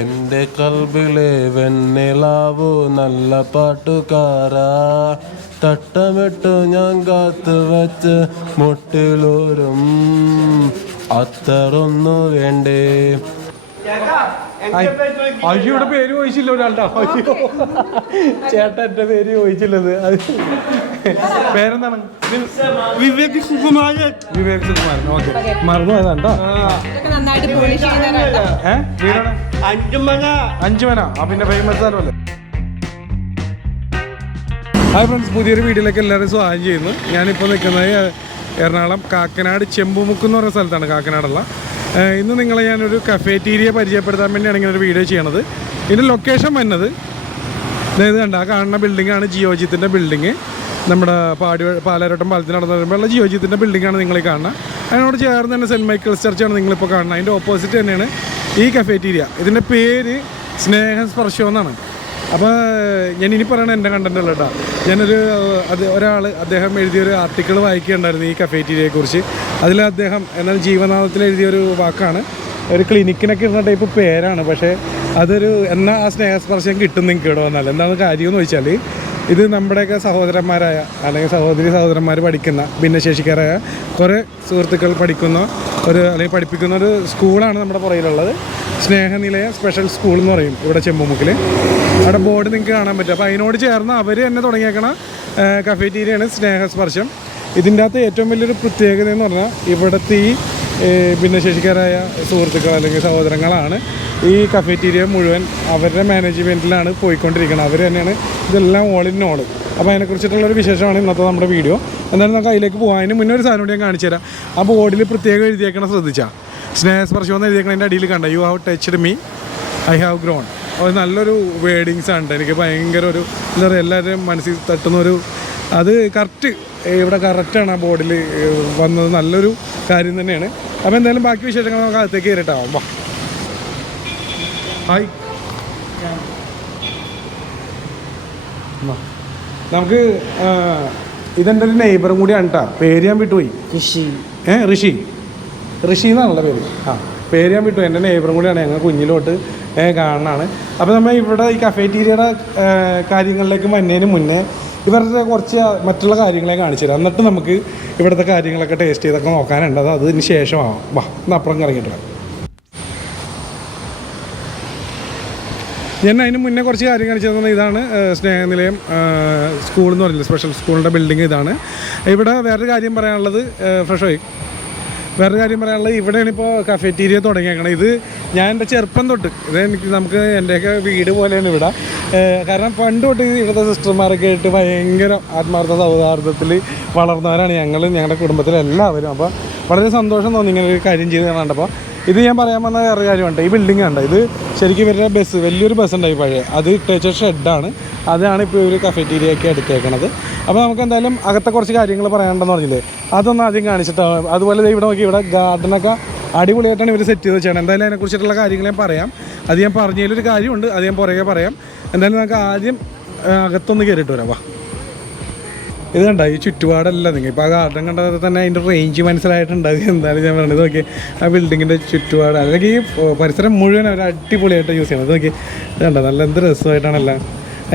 എൻ്റെ കൽബിലെ വെണ്ണിലാവു നല്ല പാട്ടുകാരാ തട്ടമിട്ടു ഞാൻ കാത്തു വെച്ച് മുട്ടിലൂരും അത്തറൊന്നു വേണ്ടേ. അയ്യോടെ പേര് ചോദിച്ചില്ല ഒരാളുടെ. അയ്യോ ചേട്ടാ എൻ്റെ പേര് ചോദിച്ചില്ലത്. അത് പേരെന്താണ്? വിവേക് സുകുമാരൻ. വിവേക് സുകുമാരൻ. ഓക്കെ, മറന്നു പോയതാണ്ടോ. വീടാണ് അഞ്ചുമന. ആ പിന്നെ ഫേമസ് സ്ഥലമല്ലേ. ഹായ് ഫ്രണ്ട്സ്, പുതിയൊരു വീഡിയോയിലേക്ക് എല്ലാവരും സ്വാഗതം ചെയ്യുന്നു. ഞാനിപ്പോൾ നിൽക്കുന്നത് എറണാകുളം കാക്കനാട് ചെമ്പുമുക്ക് എന്ന് പറയുന്ന സ്ഥലത്താണ്, കാക്കനാടുള്ള. ഇന്ന് നിങ്ങളെ ഞാനൊരു കഫേറ്റീരിയ പരിചയപ്പെടുത്താൻ വേണ്ടിയാണ് ഇങ്ങനെ ഒരു വീഡിയോ ചെയ്യണത്. ഇതിൻ്റെ ലൊക്കേഷൻ വന്നത് അതായത് കണ്ട ആ കാണുന്ന ബിൽഡിങ്ങാണ് ജിയോജിത്തിൻ്റെ ബിൽഡിങ്. നമ്മുടെ പാലാരോട്ടം പാലത്തിന് നടന്നു വരുമ്പോഴുള്ള ജിയോജിത്തിൻ്റെ ബിൽഡിങ്ങാണ് നിങ്ങൾ ഈ കാണുന്നത്. അതിനോട് ചേർന്ന് തന്നെ സെൻറ്റ് മൈക്കിൾസ് ചർച്ചാണ് നിങ്ങളിപ്പോൾ കാണുന്നത്. അതിൻ്റെ ഓപ്പോസിറ്റ് തന്നെയാണ് ഈ കഫേറ്റീരിയ. ഇതിൻ്റെ പേര് സ്നേഹസ്പർശം എന്നാണ്. അപ്പോൾ ഞാൻ ഇനി പറയണത് എൻ്റെ കണ്ടൻറ്റുള്ള കേട്ടോ. ഞാനൊരു അദ്ദേഹം എഴുതിയൊരു ആർട്ടിക്കിൾ വായിക്കുകയുണ്ടായിരുന്നു ഈ കഫേറ്റീരിയയെക്കുറിച്ച്. അതിൽ അദ്ദേഹം എന്നാൽ ജീവനാഥത്തിൽ എഴുതിയൊരു വാക്കാണ്. ഒരു ക്ലിനിക്കിനൊക്കെ ഇരുന്ന ടൈപ്പ് പേരാണ്, പക്ഷേ അതൊരു എന്നാൽ ആ സ്നേഹസ്പർശം കിട്ടും നിങ്ങൾക്ക് ഇവിടെ വന്നാൽ. എന്താണ് കാര്യമെന്ന് ചോദിച്ചാൽ, ഇത് നമ്മുടെയൊക്കെ സഹോദരന്മാരായ അല്ലെങ്കിൽ സഹോദരന്മാർ പഠിക്കുന്ന ഭിന്നശേഷിക്കാരായ കുറേ സുഹൃത്തുക്കൾ പഠിക്കുന്ന അല്ലെങ്കിൽ പഠിപ്പിക്കുന്ന ഒരു സ്കൂളാണ് നമ്മുടെ പുറയിലുള്ളത്. സ്നേഹനിലയ സ്പെഷ്യൽ സ്കൂൾ എന്ന് പറയും ഇവിടെ ചെമ്പുമുക്കിൽ. അവിടെ ബോർഡ് നിങ്ങൾക്ക് കാണാൻ പറ്റും. അപ്പോൾ അതിനോട് ചേർന്ന് അവർ തന്നെ തുടങ്ങിയേക്കണ കഫേറ്റീരിയയാണ് സ്നേഹസ്പർശം. ഇതിൻ്റെ അകത്ത് ഏറ്റവും വലിയൊരു പ്രത്യേകത എന്ന് പറഞ്ഞാൽ ഇവിടുത്തെ ഈ ഭിന്നശേഷിക്കാരായ സുഹൃത്തുക്കൾ അല്ലെങ്കിൽ സഹോദരങ്ങളാണ് ഈ കഫേറ്റീരിയ മുഴുവൻ അവരുടെ മാനേജ്മെൻറ്റിലാണ് പോയിക്കൊണ്ടിരിക്കുന്നത്. അവർ തന്നെയാണ് ഇതെല്ലാം ഓൾ ഇൻ ഓൾ. അപ്പോൾ അതിനെക്കുറിച്ചിട്ടുള്ളൊരു വിശേഷമാണ് ഇന്നത്തെ നമ്മുടെ വീഡിയോ. എന്നാലും നമുക്ക് അതിലേക്ക് പോകാം. അതിന് മുന്നേ ഒരു സാധനം കൂടി ഞാൻ കാണിച്ചു തരാം. ആ ബോർഡിൽ പ്രത്യേകം എഴുതിയേക്കണം, ശ്രദ്ധിച്ചാൽ സ്നേഹസ്പർശം എന്ന് എഴുതിയേക്കണം. അതിൻ്റെ അടിയിൽ കണ്ട you have touched me, I have grown. അത് നല്ലൊരു വേർഡിങ്സ് ആണ്. എനിക്ക് ഭയങ്കര ഒരു എന്താ പറയുക, എല്ലാവരുടെയും മനസ്സിൽ തട്ടുന്നൊരു, അത് കറക്റ്റ് ഇവിടെ കറക്റ്റാണ് ആ ബോർഡിൽ വന്നത്. നല്ലൊരു കാര്യം തന്നെയാണ്. അപ്പോൾ എന്തായാലും ബാക്കി വിശേഷങ്ങൾ നമുക്ക് അകത്തേക്ക് കയറിയിട്ടാവും. വാ. ഹായ്, നമുക്ക് ഇതെൻ്റെ ഒരു നെയ്ബറും കൂടിയാണ് കേട്ടോ. പേര് ഞാൻ വിട്ടുപോയി. ഋഷി എന്നാണല്ലോ പേര്. പേര് ഞാൻ വിട്ടു. എൻ്റെ നെയ്ബറും കൂടിയാണ്, ഞങ്ങൾ കുഞ്ഞിലോട്ട് കാണാനാണ്. അപ്പോൾ നമ്മൾ ഇവിടെ ഈ കഫേറ്റീരിയയുടെ കാര്യങ്ങളിലേക്ക് വന്നതിന് മുന്നേ ഇവരുടെ കുറച്ച് മറ്റുള്ള കാര്യങ്ങളെ കാണിച്ചു തരാം. എന്നിട്ട് നമുക്ക് ഇവിടുത്തെ കാര്യങ്ങളൊക്കെ ടേസ്റ്റ് ചെയ്തൊക്കെ നോക്കാനുണ്ട്. അതിന് ശേഷമാവാം. വാ, ഒന്ന് അപ്പുറം ഇറങ്ങിയിട്ട് ഞാൻ അതിന് മുന്നേ കുറച്ച് കാര്യം കാണിച്ചു തന്നത്. ഇതാണ് സ്നേഹനിലയം സ്കൂൾ എന്ന് പറയുന്നത്, സ്പെഷ്യൽ സ്കൂളിൻ്റെ ബിൽഡിങ് ഇതാണ്. ഇവിടെ വേറൊരു കാര്യം പറയാനുള്ളത്, ഇവിടെയാണ് ഇപ്പോൾ കഫേറ്റീരിയ തുടങ്ങിയേക്കണം. ഇത് ഞാൻ എൻ്റെ ചെറുപ്പം തൊട്ട് നമുക്ക് എൻ്റെയൊക്കെ വീട് പോലെയാണ് ഇവിടെ. കാരണം പണ്ട് തൊട്ട് ഇവിടുത്തെ സിസ്റ്റർമാരൊക്കെ ആയിട്ട് ഭയങ്കര ആത്മാർത്ഥ സൗഹാർദ്ദത്തിൽ വളർന്നവരാണ് ഞങ്ങളുടെ കുടുംബത്തിലെല്ലാവരും. അപ്പോൾ വളരെ സന്തോഷം തോന്നി ഇങ്ങനെ ഒരു കാര്യം ചെയ്ത് കണ്ടപ്പോൾ. ഇത് ഞാൻ പറയാൻ വന്ന വേറെ കാര്യമുണ്ട്. ഈ ബിൽഡിംഗ് ഉണ്ട്, ഇത് ശരിക്കും ഇവരുടെ ബസ്, വലിയൊരു ബസ് ഉണ്ടായി പഴയ, അത് ഇട്ടേച്ച ഷെഡാണ്. അതാണ് ഇപ്പോൾ ഇവർ കഫേറ്റീരിയയൊക്കെ എടുത്തേക്കണത്. അപ്പോൾ നമുക്ക് എന്തായാലും അകത്തെ കുറച്ച് കാര്യങ്ങൾ പറയാനുണ്ടെന്ന് പറഞ്ഞില്ലേ, അതൊന്നും ആദ്യം കാണിച്ചിട്ടാണ്. അതുപോലെ ഇവിടെ നോക്കി, ഇവിടെ ഗാർഡനൊക്കെ അടിപൊളിയായിട്ടാണ് ഇവർ സെറ്റ് ചെയ്ത് വെച്ചാണ്. എന്തായാലും അതിനെക്കുറിച്ചിട്ടുള്ള കാര്യങ്ങൾ ഞാൻ പറയാം. അത് ഞാൻ പറഞ്ഞതിലൊരു കാര്യമുണ്ട്, അത് ഞാൻ പുറകെ പറയാം. എന്തായാലും നമുക്ക് ആദ്യം അകത്തൊന്ന് കയറിയിട്ട് വരാം. വാ. ഇത് കണ്ട ഈ ചുറ്റുപാടല്ല, നിങ്ങൾ ഇപ്പോൾ ആ ഗാർഡൻ കണ്ടത് തന്നെ അതിൻ്റെ റേഞ്ച് മനസ്സിലായിട്ടുണ്ട്. അത് എന്തായാലും ഞാൻ പറഞ്ഞത് നോക്കി, ആ ബിൽഡിങ്ങിൻ്റെ ചുറ്റുപാട് അല്ലെങ്കിൽ ഈ പരിസരം മുഴുവൻ അവർ അടിപൊളിയായിട്ട് യൂസ് ചെയ്യണം. അത് നോക്കി, ഇത് കണ്ട നല്ല എന്ത് രസമായിട്ടാണല്ല.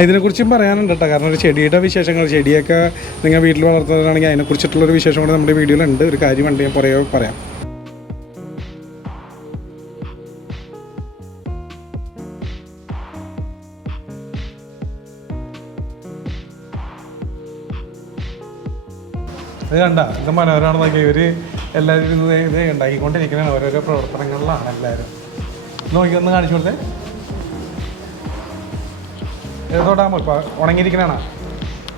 ഇതിനെക്കുറിച്ചും പറയാനുണ്ട് കേട്ടോ. കാരണം ഒരു ചെടിയുടെ വിശേഷങ്ങൾ, ചെടിയൊക്കെ നിങ്ങൾ വീട്ടിൽ വളർത്തുന്നതാണെങ്കിൽ അതിനെക്കുറിച്ചിട്ടുള്ളൊരു വിശേഷം കൂടെ നമ്മുടെ വീഡിയോയിലുണ്ട്. ഒരു കാര്യമുണ്ട്, ഞാൻ പുറകെ പറയാം. ഇത് കണ്ട ഇത് മനോഹരമാണ് നോക്കി. ഇവർ എല്ലാവരും ഇത് ഉണ്ടാക്കിക്കൊണ്ടിരിക്കുന്നതാണ്, ഓരോരോ പ്രവർത്തനങ്ങളിലാണ് എല്ലാവരും. നോക്കി ഒന്ന് കാണിച്ചു കൊടുത്തേ. ഇത് തൊടാമോ? ഇപ്പോൾ ഉണങ്ങിയിരിക്കണാണോ?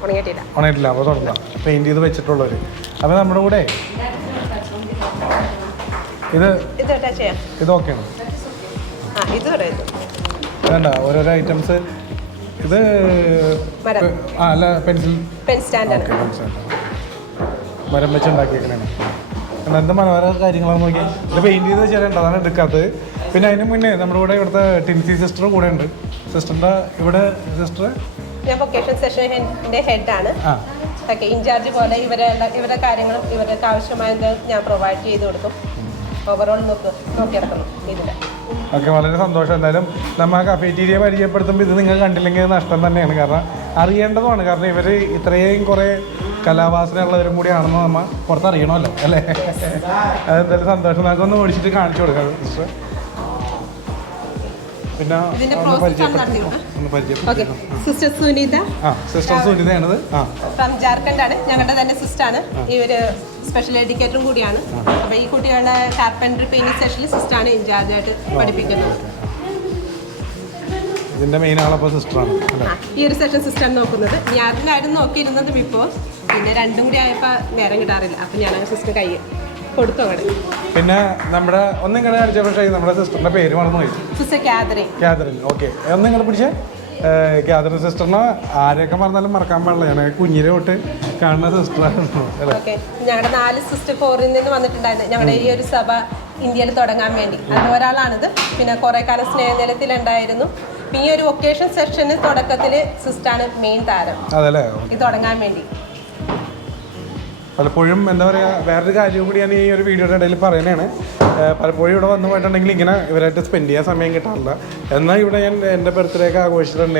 ഉണങ്ങിയിട്ടില്ല. അപ്പോൾ തൊടണ്ട. പെയിൻറ്റ് ചെയ്ത് വെച്ചിട്ടുള്ളവർ. അപ്പോൾ നമ്മുടെ കൂടെ ഇത് ഓക്കെയാണ്. വേണ്ട ഓരോരോ ഐറ്റംസ്. ഇത് അല്ല പെൻസിൽ മരം വെച്ച് ഉണ്ടാക്കിയേക്കണേണ്. എന്താ മനോഹര കാര്യങ്ങളാണ് നോക്കി. ഇത് പെയിൻറ്റ് ചെയ്ത് വെച്ചാൽ അതാണ് എടുക്കാത്തത്. പിന്നെ അതിന് മുന്നേ നമ്മുടെ കൂടെ ഇവിടുത്തെ ടിൻസി സിസ്റ്റർ കൂടെ ഉണ്ട്. സിസ്റ്ററിൻ്റെ ഇവിടെ സിസ്റ്റർ ഞാൻ വൊക്കേഷൻ സെഷൻ്റെ ഹെഡാണ്. ഇൻചാർജ് പോലെ ഇവരുടെ കാര്യങ്ങളും ഇവർക്ക് ആവശ്യമായത് ഞാൻ പ്രൊവൈഡ് ചെയ്ത് കൊടുക്കും. ഓവറോൾ നോക്കിയെടുക്കണം ഇതിൽ. ഓക്കെ, വളരെ സന്തോഷം. എന്തായാലും നമ്മൾ കഫേറ്റീരിയ പരിചയപ്പെടുത്തുമ്പോൾ ഇത് നിങ്ങൾ കണ്ടില്ലെങ്കിൽ നഷ്ടം തന്നെയാണ്. കാരണം അറിയേണ്ടതുമാണ്. കാരണം ഇവർ ഇത്രയും കുറേ കലാവാസനയുള്ളവരും കൂടിയാണെന്ന് നമ്മൾ പുറത്തറിയണമല്ലോ അല്ലേ? അതെന്തായാലും സന്തോഷം. നമുക്കൊന്ന് ഓടിച്ചിട്ട് കാണിച്ചു കൊടുക്കാം സിസ്റ്റർ. പിന്നെ സിസ്റ്റർ സുനിത, സിസ്റ്റർ സുനിതയാണത്. ഫ്രം ജാർഖണ്ഡ് ആണ്. ഞങ്ങളുടെ തന്നെ സിസ്റ്റർ ആണ്. ഇവര് സ്പെഷ്യൽ എഡ്യൂക്കേറ്ററും കൂടിയാണ്. അപ്പോൾ ഈ കുട്ടികളുടെ കാർപ്പൻട്രി പെയിന്റിംഗ് സെഷനിൽ സിസ്റ്റർ ആണ് ഇൻചാർജ് ആയിട്ട് പഠിപ്പിക്കുന്നത്. ഇതിന്റെ മെയിൻ ആളപ്പോൾ സിസ്റ്ററാണ്. ഈ ഒരു സെഷൻ സിസ്റ്റർ നോക്കുന്നത്. ഞാനായിരുന്നു നോക്കിയിരുന്നത് ഇപ്പോൾ, പിന്നെ രണ്ടും കൂടി ആയപ്പോൾ നേരം കിട്ടാറില്ല. അപ്പം ഞാൻ സിസ്റ്റർ കൈ കൊടുത്തു അവിടെ. പിന്നെ നമ്മുടെ ഒന്നിങ്ങനെ കാണിച്ച പക്ഷേ നമ്മുടെ സിസ്റ്ററിന്റെ പേര് മറന്നു പോയി. Sister Catherine. Catherine, okay. ഒന്നിങ്ങനെ പിടിച്ചേ. കാതറിൻ സിസ്റ്ററിനെ ആരെയൊക്കെ മറന്നാലും മറക്കാൻ പാടില്ല. ഞാൻ കുഞ്ഞിലെ തൊട്ട് കാണുന്ന സിസ്റ്ററാണ്. ഓക്കെ, ഞങ്ങളുടെ 4 സിസ്റ്റർ ഫോറിൽ നിന്ന് വന്നിട്ടുണ്ടായിരുന്നു ഞങ്ങളുടെ ഈ ഒരു സഭ ഇന്ത്യയിൽ തുടങ്ങാൻ വേണ്ടി. അത് ഒരാളാണിത്. പിന്നെ കുറേ കാലം സ്നേഹനിലയത്തിലുണ്ടായിരുന്നു. പിന്നെ ഈ ഒരു വൊക്കേഷൻ സെക്ഷന് തുടക്കത്തിൽ സിസ്റ്ററാണ് മെയിൻ താരം അതല്ലേ ഇത് തുടങ്ങാൻ വേണ്ടി. പലപ്പോഴും എന്താ പറയുക, വേറൊരു കാര്യം കൂടി ഞാൻ ഈ ഒരു വീഡിയോയുടെ ഇടയിൽ പറയുന്നതാണ്. പലപ്പോഴും ഇവിടെ വന്നു പോയിട്ടുണ്ടെങ്കിൽ ഇങ്ങനെ ഇവരായിട്ട് സ്പെൻഡ് ചെയ്യാൻ സമയം കിട്ടാറില്ല. എന്നാൽ ഇവിടെ ഞാൻ എൻ്റെ ബർത്ത്ഡേ ഒക്കെ ആഘോഷിച്ചിട്ടുണ്ട്.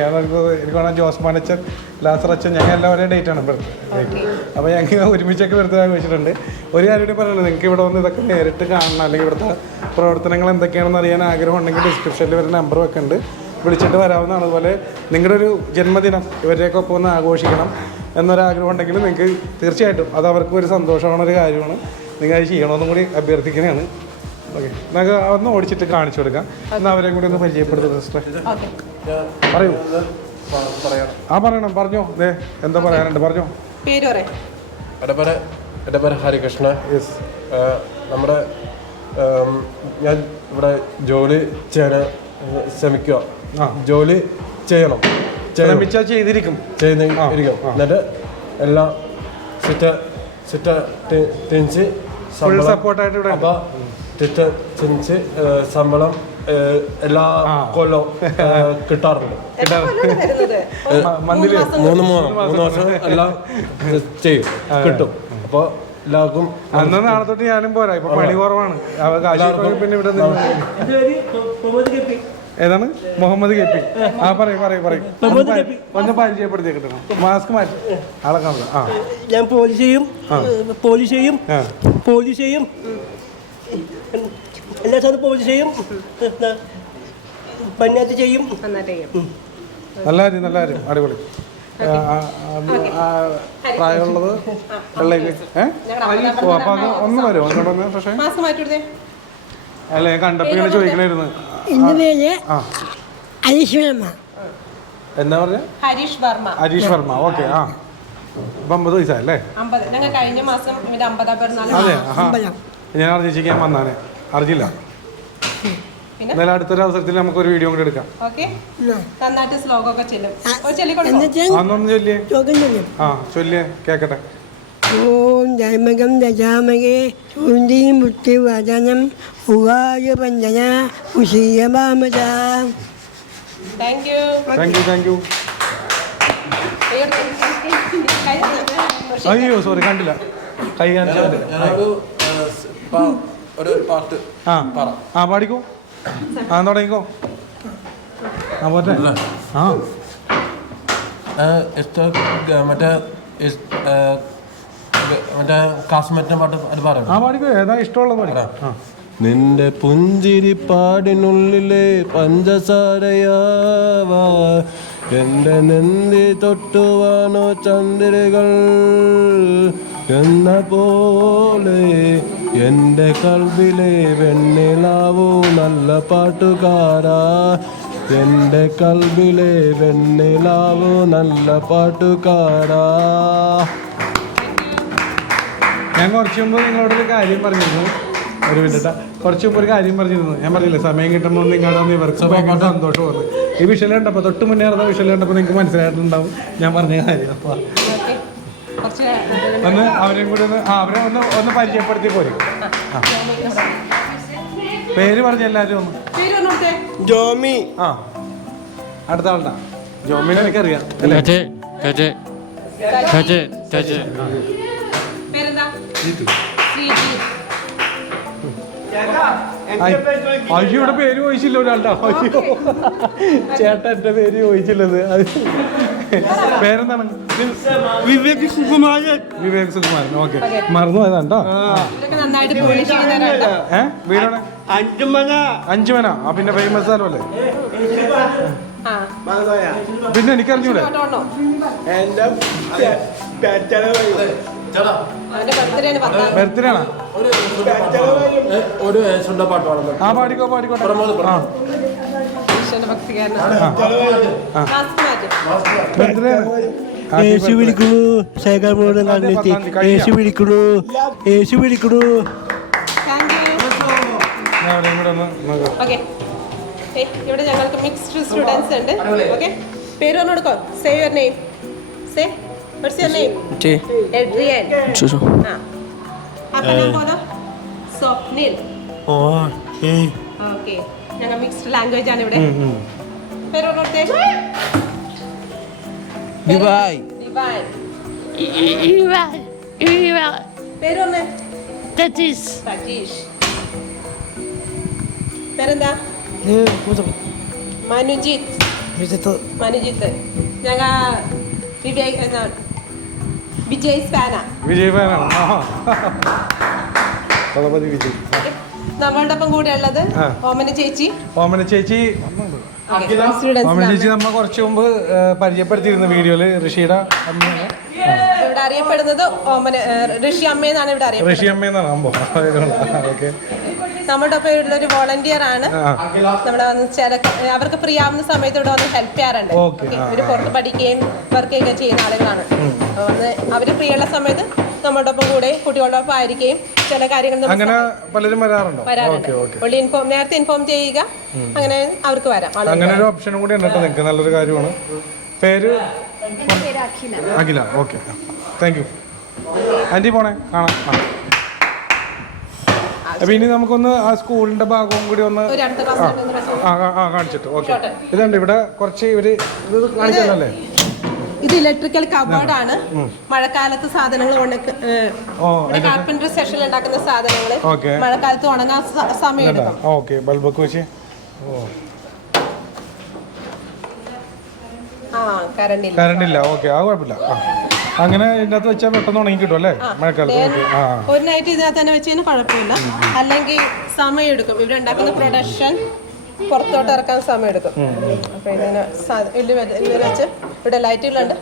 എനിക്ക് വേണം ജോസ് മാനച്ചൻ, ലാസർ അച്ഛൻ, ഞങ്ങൾ എല്ലാവരുടെയും ഡേറ്റാണ് ബർത്ത്ഡേ. അപ്പോൾ ഞങ്ങൾ ഒരുമിച്ചൊക്കെ ബർത്ത്ഡേ ആഘോഷിച്ചിട്ടുണ്ട്. ഒരു കാര്യം കൂടി പറയുന്നത്, നിങ്ങൾക്ക് ഇവിടെ വന്ന് ഇതൊക്കെ നേരിട്ട് കാണണം, അല്ലെങ്കിൽ ഇവിടുത്തെ പ്രവർത്തനങ്ങൾ എന്തൊക്കെയാണെന്ന് അറിയാൻ ആഗ്രഹം ഉണ്ടെങ്കിൽ ഡിസ്ക്രിപ്ഷനിൽ ഇവരുടെ നമ്പർ വെക്കുന്നുണ്ട്, വിളിച്ചിട്ട് വരാവുന്നതാണ്. അതുപോലെ നിങ്ങളുടെ ഒരു ജന്മദിനം ഇവരുടെയൊക്കെ ഒപ്പം ഒന്ന് ആഘോഷിക്കണം എന്നൊരാഗ്രഹം ഉണ്ടെങ്കിൽ നിങ്ങൾക്ക് തീർച്ചയായിട്ടും അത് അവർക്ക് ഒരു സന്തോഷമാണ്, ഒരു കാര്യമാണ്. നിങ്ങൾ അത് ചെയ്യണമെന്നും കൂടി അഭ്യർത്ഥിക്കുന്നതാണ്. ഓക്കെ, നമുക്ക് ഒന്ന് ഓടിച്ചിട്ട് കാണിച്ചു കൊടുക്കാം. എന്നാൽ അവരെയും കൂടി ഒന്ന് പരിചയപ്പെടുത്തുന്നത് സിസ്റ്റർ. പറയൂ. പറയണം, പറഞ്ഞോ. അതെ, എന്താ പറയാനുണ്ട് പറഞ്ഞോ. എൻ്റെ പേര് ഹരികൃഷ്ണ. യെസ്. നമ്മുടെ ഞാൻ ഇവിടെ ജോലി ചെയ്യാൻ ശ്രമിക്കുക. ജോലി ചെയ്യണം, ശ്രമിച്ചാൽ ചെയ്തിരിക്കും. എന്നിട്ട് എല്ലാം തിരിച്ച് ഫുൾ സപ്പോർട്ടായിട്ട് ഇവിടെ തിരിച്ച് ശമ്പളം എല്ലാ കൊല്ലവും കിട്ടാറുണ്ട്. മന്ത്ലി 3 വർഷം എല്ലാം ചെയ്യും, കിട്ടും. അപ്പോൾ എല്ലാവർക്കും അന്ന് നാളെ തൊട്ട് ഞാനും പോരാ. ഇപ്പൊ പണി കുറവാണ്. പിന്നെ ഇവിടെ ഏതാണ്? Muhammad K P. പറയും ഒന്ന് പരിചയപ്പെടുത്തി കിട്ടണം. മാസ്ക് മാറ്റി ആളെ കാണുക. ഞാൻ പോലീസ് ചെയ്യും എല്ലാ സാധനം പോലീസ് ചെയ്യും, പഞ്ചായത്ത് ചെയ്യും. നല്ല കാര്യം, അടിപൊളി. പ്രായമുള്ളത് അപ്പൊ അത് ഒന്ന് വരും അങ്ങോട്ടൊന്ന്. പക്ഷേ അല്ല, ഞാൻ കണ്ടപ്പോ ഇങ്ങനെ ചോദിക്കണായിരുന്നു. എന്താ പറഞ്ഞ? ഹരീഷ് വർമ്മ. ഓക്കെ. 50 വയസ്സല്ലേ? അതെ. ഞാൻ അറിയിക്കാൻ വന്നാനെ, അറിഞ്ഞില്ല. എന്നാലും അടുത്തൊരു അവസരത്തിൽ നമുക്കൊരു വീഡിയോ കൂടി എടുക്കാം. അന്നൊന്ന് ചൊല്ലിയേ. ചൊല്ലിയേ കേക്കട്ടെ. ഓം ധർമ്മകം ദശാമകേ ശൂന്തി മുക്തി വചനം ഉവായ പഞ്ചന ഉഷീയമാമജ. Thank you. അയ്യോ സോറി, കണ്ടില്ല. കൈ കാണിച്ചാൽ ഒരു പാട്ട് പാടിക്കോ. തുടങ്ങിക്കോ. പോട്ടെ. മറ്റേ കാസ്മറ്റിന്റെ പാട്ട് അത് പറയാം. പാടിക്കോ, ഏതാ ഇഷ്ടമുള്ളത് പാടിക്കോ. നിന്റെ പുഞ്ചിരി പാടിനുള്ളിലെ പഞ്ചസാരയാവാ, എൻ്റെ നെന്തി തൊട്ടുവാനോ ചന്ദ്രികൾ എന്ന പോലെ, എൻ്റെ കൽവിലെ വെണ്ണിലാവൂ നല്ല പാട്ടുകാരാ, എൻ്റെ കൽവിലെ വെണ്ണിലാവൂ നല്ല പാട്ടുകാരാ. ഞാൻ കുറച്ച് മുമ്പ് നിങ്ങളോടൊരു കാര്യം പറഞ്ഞിരുന്നു. ഒരു മിനിറ്റ്. കുറച്ച് മുമ്പ് ഒരു കാര്യം പറഞ്ഞിരുന്നു. ഞാൻ പറഞ്ഞില്ലേ, സമയം കിട്ടുമ്പോൾ നിങ്ങളുടെ ഒന്ന് ഇവർക്ക് ഭയങ്കര സന്തോഷം വന്നു. ഈ വിഷയം കണ്ടപ്പോൾ, തൊട്ട് മുന്നേ നടന്ന വിഷയം കണ്ടപ്പോൾ നിങ്ങൾക്ക് മനസ്സിലായിട്ടുണ്ടാവും ഞാൻ പറഞ്ഞ കാര്യം. അപ്പോൾ ഒന്ന് അവരെയും കൂടി അവരെ ഒന്ന് പരിചയപ്പെടുത്തി പോരും. പേര് പറഞ്ഞ എല്ലാവരും ഒന്ന്. ജോമി. അടുത്ത ആളുണ്ടാ. ജോമിനെ എനിക്കറിയാം. അയ്യോ ഇവിടെ പേര് ചോദിച്ചില്ല ഒരാളുടെ. അയ്യോ ചേട്ടാ എന്റെ പേര് ചോദിച്ചില്ലത്. അത് പേരെന്താണ്? വിവേക് സുകുമാരൻ. വിവേക് സുകുമാരൻ. ഓക്കെ, മറന്നു പോയതാണ്ടോ. ഇതൊക്കെ നന്നായിട്ട് പോളിഷ് ചെയ്തതാണ്. വീടാണ് അഞ്ചുമന. ആ പിന്നെ ഫേമസ് സ്ഥലമല്ലേ. പിന്നെ എനിക്കറിഞ്ഞൂടെ ബർത്ത്ഡേ ആണോ? ഒരു യേശുവിന്റെ പാട്ട് പാടുന്നു. ആ പാടിക്കോട്ടെ. ബർത്ത്ഡേ യേശു വിളിക്കണു, ശേഖരമോട് കണ്ടെത്തി. യേശു വിളിക്കണു, യേശു വിളിക്കണു. ഇവിടെ ഞങ്ങൾക്ക് മിക്സ്ഡ് സ്റ്റുഡൻസ് ഉണ്ട്. ഓക്കെ, പേര് പറഞ്ഞു കൊടുക്കോ. Say your name. Say what's your name? Adrian. അപ്പൊ ഞാൻ പോലോ സ്വപ്നിൽ. ഓക്കെ, ഞങ്ങൾ മിക്സ്ഡ് ലാംഗ്വേജ് ആണ് ഇവിടെ. പേര് പറഞ്ഞു കൊടുത്തേ. ദിവായ്. ദിവായ്. പേര് പറഞ്ഞേ. സതീഷ്. പേരെന്താ? മനുജിത്ത്. ഞങ്ങ വിജയ് ഫാനാ. വിജയ് ഫാനാണ്. വിജയ്. നമ്മളുടെ ഒപ്പം കൂടെ ഉള്ളത് ഓമന ചേച്ചി. ഓമന ചേച്ചി നമ്മ കുറച്ച് മുമ്പ് പരിചയപ്പെടുത്തിയിരുന്ന വീഡിയോയില് ഋഷിയുടെ അമ്മയാണ്. ഇവിടെ അറിയപ്പെടുന്നത് ഋഷി അമ്മയെന്നാണ് ഇവിടെ അറിയപ്പെടുന്നത്. ഋഷി അമ്മയെന്നാണ്. ഓക്കെ, നമ്മുടെ ഒപ്പം ഉള്ള ഒരു വോളണ്ടിയർ ആണ്. നമ്മുടെ വന്ന് അവർക്ക് ഫ്രീ ആവുന്ന സമയത്ത് ഇവിടെ വന്ന് ഹെൽപ്പ് ചെയ്യാറുണ്ട്. ഇവര് പുറത്ത് പഠിക്കുകയും വർക്ക് ചെയ്യുകയും ചെയ്യുന്ന ആളുകളാണ്. വന്ന് അവര് ഫ്രീ ഉള്ള സമയത്ത് നമ്മുടെ ഒപ്പം കൂടെ കുട്ടികളുടെ ഒപ്പം ആയിരിക്കുകയും ചില കാര്യങ്ങൾ പലരും വരാറുണ്ട്. നേരത്തെ ഇൻഫോം ചെയ്യുക, അങ്ങനെ അവർക്ക് വരാം. അങ്ങനെ ഒരു ഓപ്ഷനും കൂടി ഉണ്ട്. നിങ്ങൾക്ക് നല്ലൊരു കാര്യമാണ്. പേര് Akhila. Okay, thank you aunty. പോണേ കാണാം. അപ്പൊ ഇനി നമുക്കൊന്ന് ആ സ്കൂളിന്റെ ഭാഗവും കൂടി ഒന്ന് കാണിച്ചിട്ട്. ഓക്കെ, ഇതുണ്ട് ഇവിടെ കുറച്ച് ഇവര് ഇത് കാണിച്ചല്ലേ. ഇത് ഇലക്ട്രിക്കൽ കബോർഡ് ആണ്. മഴക്കാലത്ത് സാധനങ്ങൾ കാർപ്പൻട്രി സെഷനിൽ ഉണ്ടാക്കുന്ന സാധനങ്ങൾ മഴക്കാലത്ത് ഉണങ്ങാൻ സമയം എടുക്കും. ഓക്കെ, ബൾബൊക്കെ വെച്ച്. കറണ്ട് ഇല്ല. ഓക്കെ, അത് കുഴപ്പമില്ല. അങ്ങനെ ഇതിനകത്ത് വെച്ചാൽ പെട്ടെന്ന് ഉണങ്ങി കിട്ടും അല്ലേ മഴക്കാലത്ത്. ഒരു നൈറ്റ് ഇതിനകത്ത് തന്നെ വെച്ച് കഴിഞ്ഞാൽ കുഴപ്പമില്ല. അല്ലെങ്കിൽ സമയം എടുക്കും. ഇവിടെ ഉണ്ടാക്കുന്ന പ്രൊഡക്ഷൻ പുറത്തോട്ട് ഇറക്കാൻ സമയം എടുക്കും. അപ്പൊ ഇതിനെ വെച്ച് ഇവിടെ ലൈറ്റുകളുണ്ട്.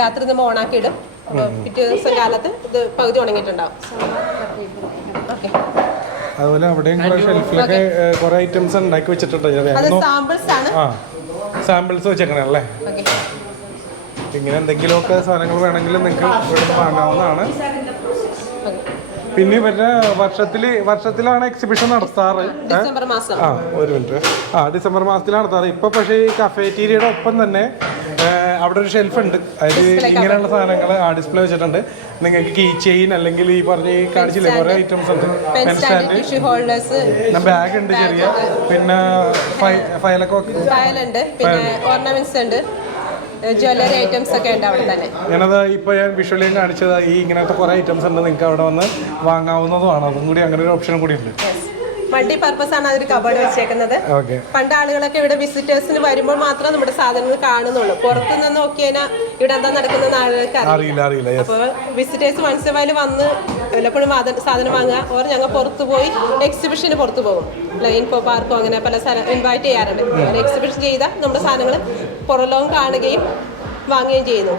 രാത്രി നമ്മൾ ഓണാക്കി ഇടും. അപ്പോൾ പിറ്റേ ദിവസം കാലത്ത് ഇത് പകുതി ഉണങ്ങിയിട്ടുണ്ടാവും. അതുപോലെ അവിടെയും ഷെൽഫിലൊക്കെ കുറെ ഐറ്റംസ് ഉണ്ടാക്കി വെച്ചിട്ടുണ്ട്. അത് സാമ്പിൾസ് ആണ്. സാമ്പിൾസ് വെച്ചേക്കണല്ലേ. ഇങ്ങനെ എന്തെങ്കിലുമൊക്കെ സാധനങ്ങൾ വേണമെങ്കിൽ നിങ്ങൾക്ക് ഇവിടെ വാങ്ങാവുന്നതാണ്. പിന്നെ ഇവരുടെ വർഷത്തിലാണ് എക്സിബിഷൻ നടത്താറ്. ഒരു മിനിറ്റ്. ഡിസംബർ മാസത്തിലാണ് നടത്താറ്. ഇപ്പൊ പക്ഷേ ഈ കഫേറ്റീരിയയുടെ ഒപ്പം തന്നെ അവിടെ ഒരു ഷെൽഫ് ഉണ്ട്. അതിൽ ഇങ്ങനെയുള്ള സാധനങ്ങൾ ഡിസ്പ്ലേ വെച്ചിട്ടുണ്ട്. നിങ്ങൾക്ക് കീ ചെയിൻ അല്ലെങ്കിൽ ഈ പറഞ്ഞ കാണിച്ചില്ലേ കുറെ ഐറ്റംസ് ഉണ്ട്. ബാഗ് ഉണ്ട് ചെറിയ. പിന്നെ ഫയലൊക്കെ ഓർണമെന്റ്സ് ഉണ്ട്. ജ്വല്ലറി ഐറ്റംസ് ഒക്കെ ഉണ്ട് അവിടെ തന്നെ. ഞാനത് ഇപ്പൊ ഞാൻ വിഷ്വലി കാണിച്ചത് ഈ ഇങ്ങനത്തെ കുറെ ഐറ്റംസ് ഉണ്ട്. നിങ്ങൾക്ക് അവിടെ വന്ന് വാങ്ങാവുന്നതുമാണ്. അതും കൂടി അങ്ങനെ ഒരു ഓപ്ഷൻ കൂടി ഉണ്ട്. മൾട്ടി പർപ്പസ് ആണ് അതൊരു കബോർഡ് വെച്ചേക്കുന്നത്. പണ്ട് ആളുകളൊക്കെ ഇവിടെ വിസിറ്റേഴ്സിന് വരുമ്പോൾ മാത്രമേ നമ്മുടെ സാധനങ്ങൾ കാണുന്നുള്ളൂ. പുറത്തു നിന്ന് നോക്കിയാൽ ഇവിടെ എന്താ നടക്കുന്ന ആളുകൾക്ക് അറിയില്ല. അപ്പോൾ വിസിറ്റേഴ്സ് മനസ്സിലായാൽ വന്ന് വല്ലപ്പോഴും സാധനം വാങ്ങുക. ഓർ ഞങ്ങൾ പുറത്തു പോയി എക്സിബിഷന് പുറത്തു പോകും. ഇൻഫോ പാർക്കോ അങ്ങനെ പല സ്ഥലം ഇൻവൈറ്റ് ചെയ്യാറുണ്ട്. അങ്ങനെ എക്സിബിഷൻ ചെയ്താൽ നമ്മുടെ സാധനങ്ങൾ പുറലോകം കാണുകയും വാങ്ങുകയും ചെയ്യുന്നു.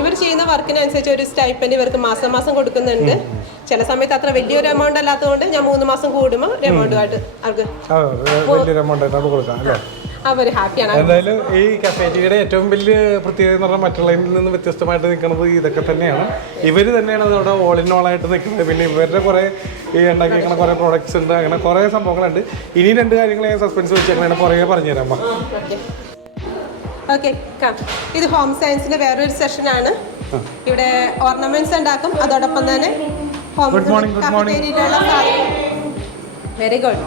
ഇവർ ചെയ്യുന്ന വർക്കിനനുസരിച്ച് ഒരു സ്റ്റൈപ്പൻഡ് ഇവർക്ക് മാസം മാസം കൊടുക്കുന്നുണ്ട്. ചില സമയത്ത് അത്ര വലിയൊരു എമൗണ്ട് അല്ലാത്തതുകൊണ്ട് ഞാൻ 3 മാസം കൂടുമ്പോൾ ഒരു എമൗണ്ടുമായിട്ട് അവർക്ക് അവർ ഹാപ്പിയാണ്. എന്തായാലും ഈ കഫേറ്റീരിയയുടെ ഏറ്റവും വലിയ പ്രത്യേകത എന്ന് പറഞ്ഞാൽ മറ്റുള്ളതിൽ നിന്ന് വ്യത്യസ്തമായിട്ട് നിൽക്കുന്നത് ഇതൊക്കെ തന്നെയാണ്. ഇവർ തന്നെയാണ് അതവിടെ ഓൾ ഇൻ ഓൾ ആയിട്ട് നിൽക്കുന്നത്. പിന്നെ ഇവരുടെ കുറേ ഈ ഉണ്ടാക്കിയിരിക്കുന്ന കുറേ പ്രോഡക്ട്സ് ഉണ്ട്. അങ്ങനെ കുറേ സംഭവങ്ങളുണ്ട്. ഇനി 2 കാര്യങ്ങൾ ഞാൻ സസ്പെൻസ് വെച്ചേക്കണം. പുറകെ പറഞ്ഞുതരാം. ഓക്കെ, ഇത് ഹോം സയൻസിന്റെ വേറൊരു സെഷനാണ്. ഇവിടെ ഓർണമെന്റ്സ് ഉണ്ടാക്കും. അതോടൊപ്പം തന്നെ വെരി ഗുഡ്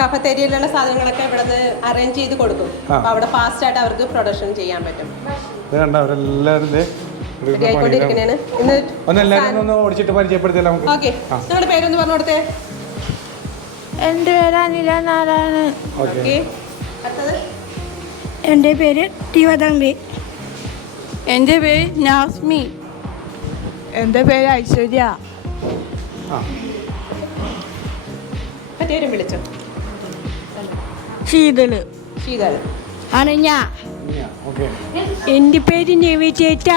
കഫത്തേരിയയിലുള്ള സാധനങ്ങളൊക്കെ ഇവിടെ നിന്ന് അറേഞ്ച് ചെയ്ത് കൊടുക്കും. അപ്പൊ അവിടെ ഫാസ്റ്റ് ആയിട്ട് അവർക്ക് പ്രൊഡക്ഷൻ ചെയ്യാൻ പറ്റും. നിങ്ങളുടെ പേരൊന്ന് പറഞ്ഞു കൊടുത്തേ. എൻ്റെ പേര് അനില നാരായണൻ. ഓക്കെ. ഓക്കെ അടുത്തത് എൻ്റെ പേര് ടിവതമ്പി. എൻ്റെ പേര് നാസ്മി. എൻ്റെ പേര് ഐശ്വര്യ. ആ മറ്റേവരും വിളിച്ചോ. ശീതള്. ശീതൾ. അനഞ്ഞ. ഓക്കെ. എൻ്റെ പേര് നിവേചേട്ട.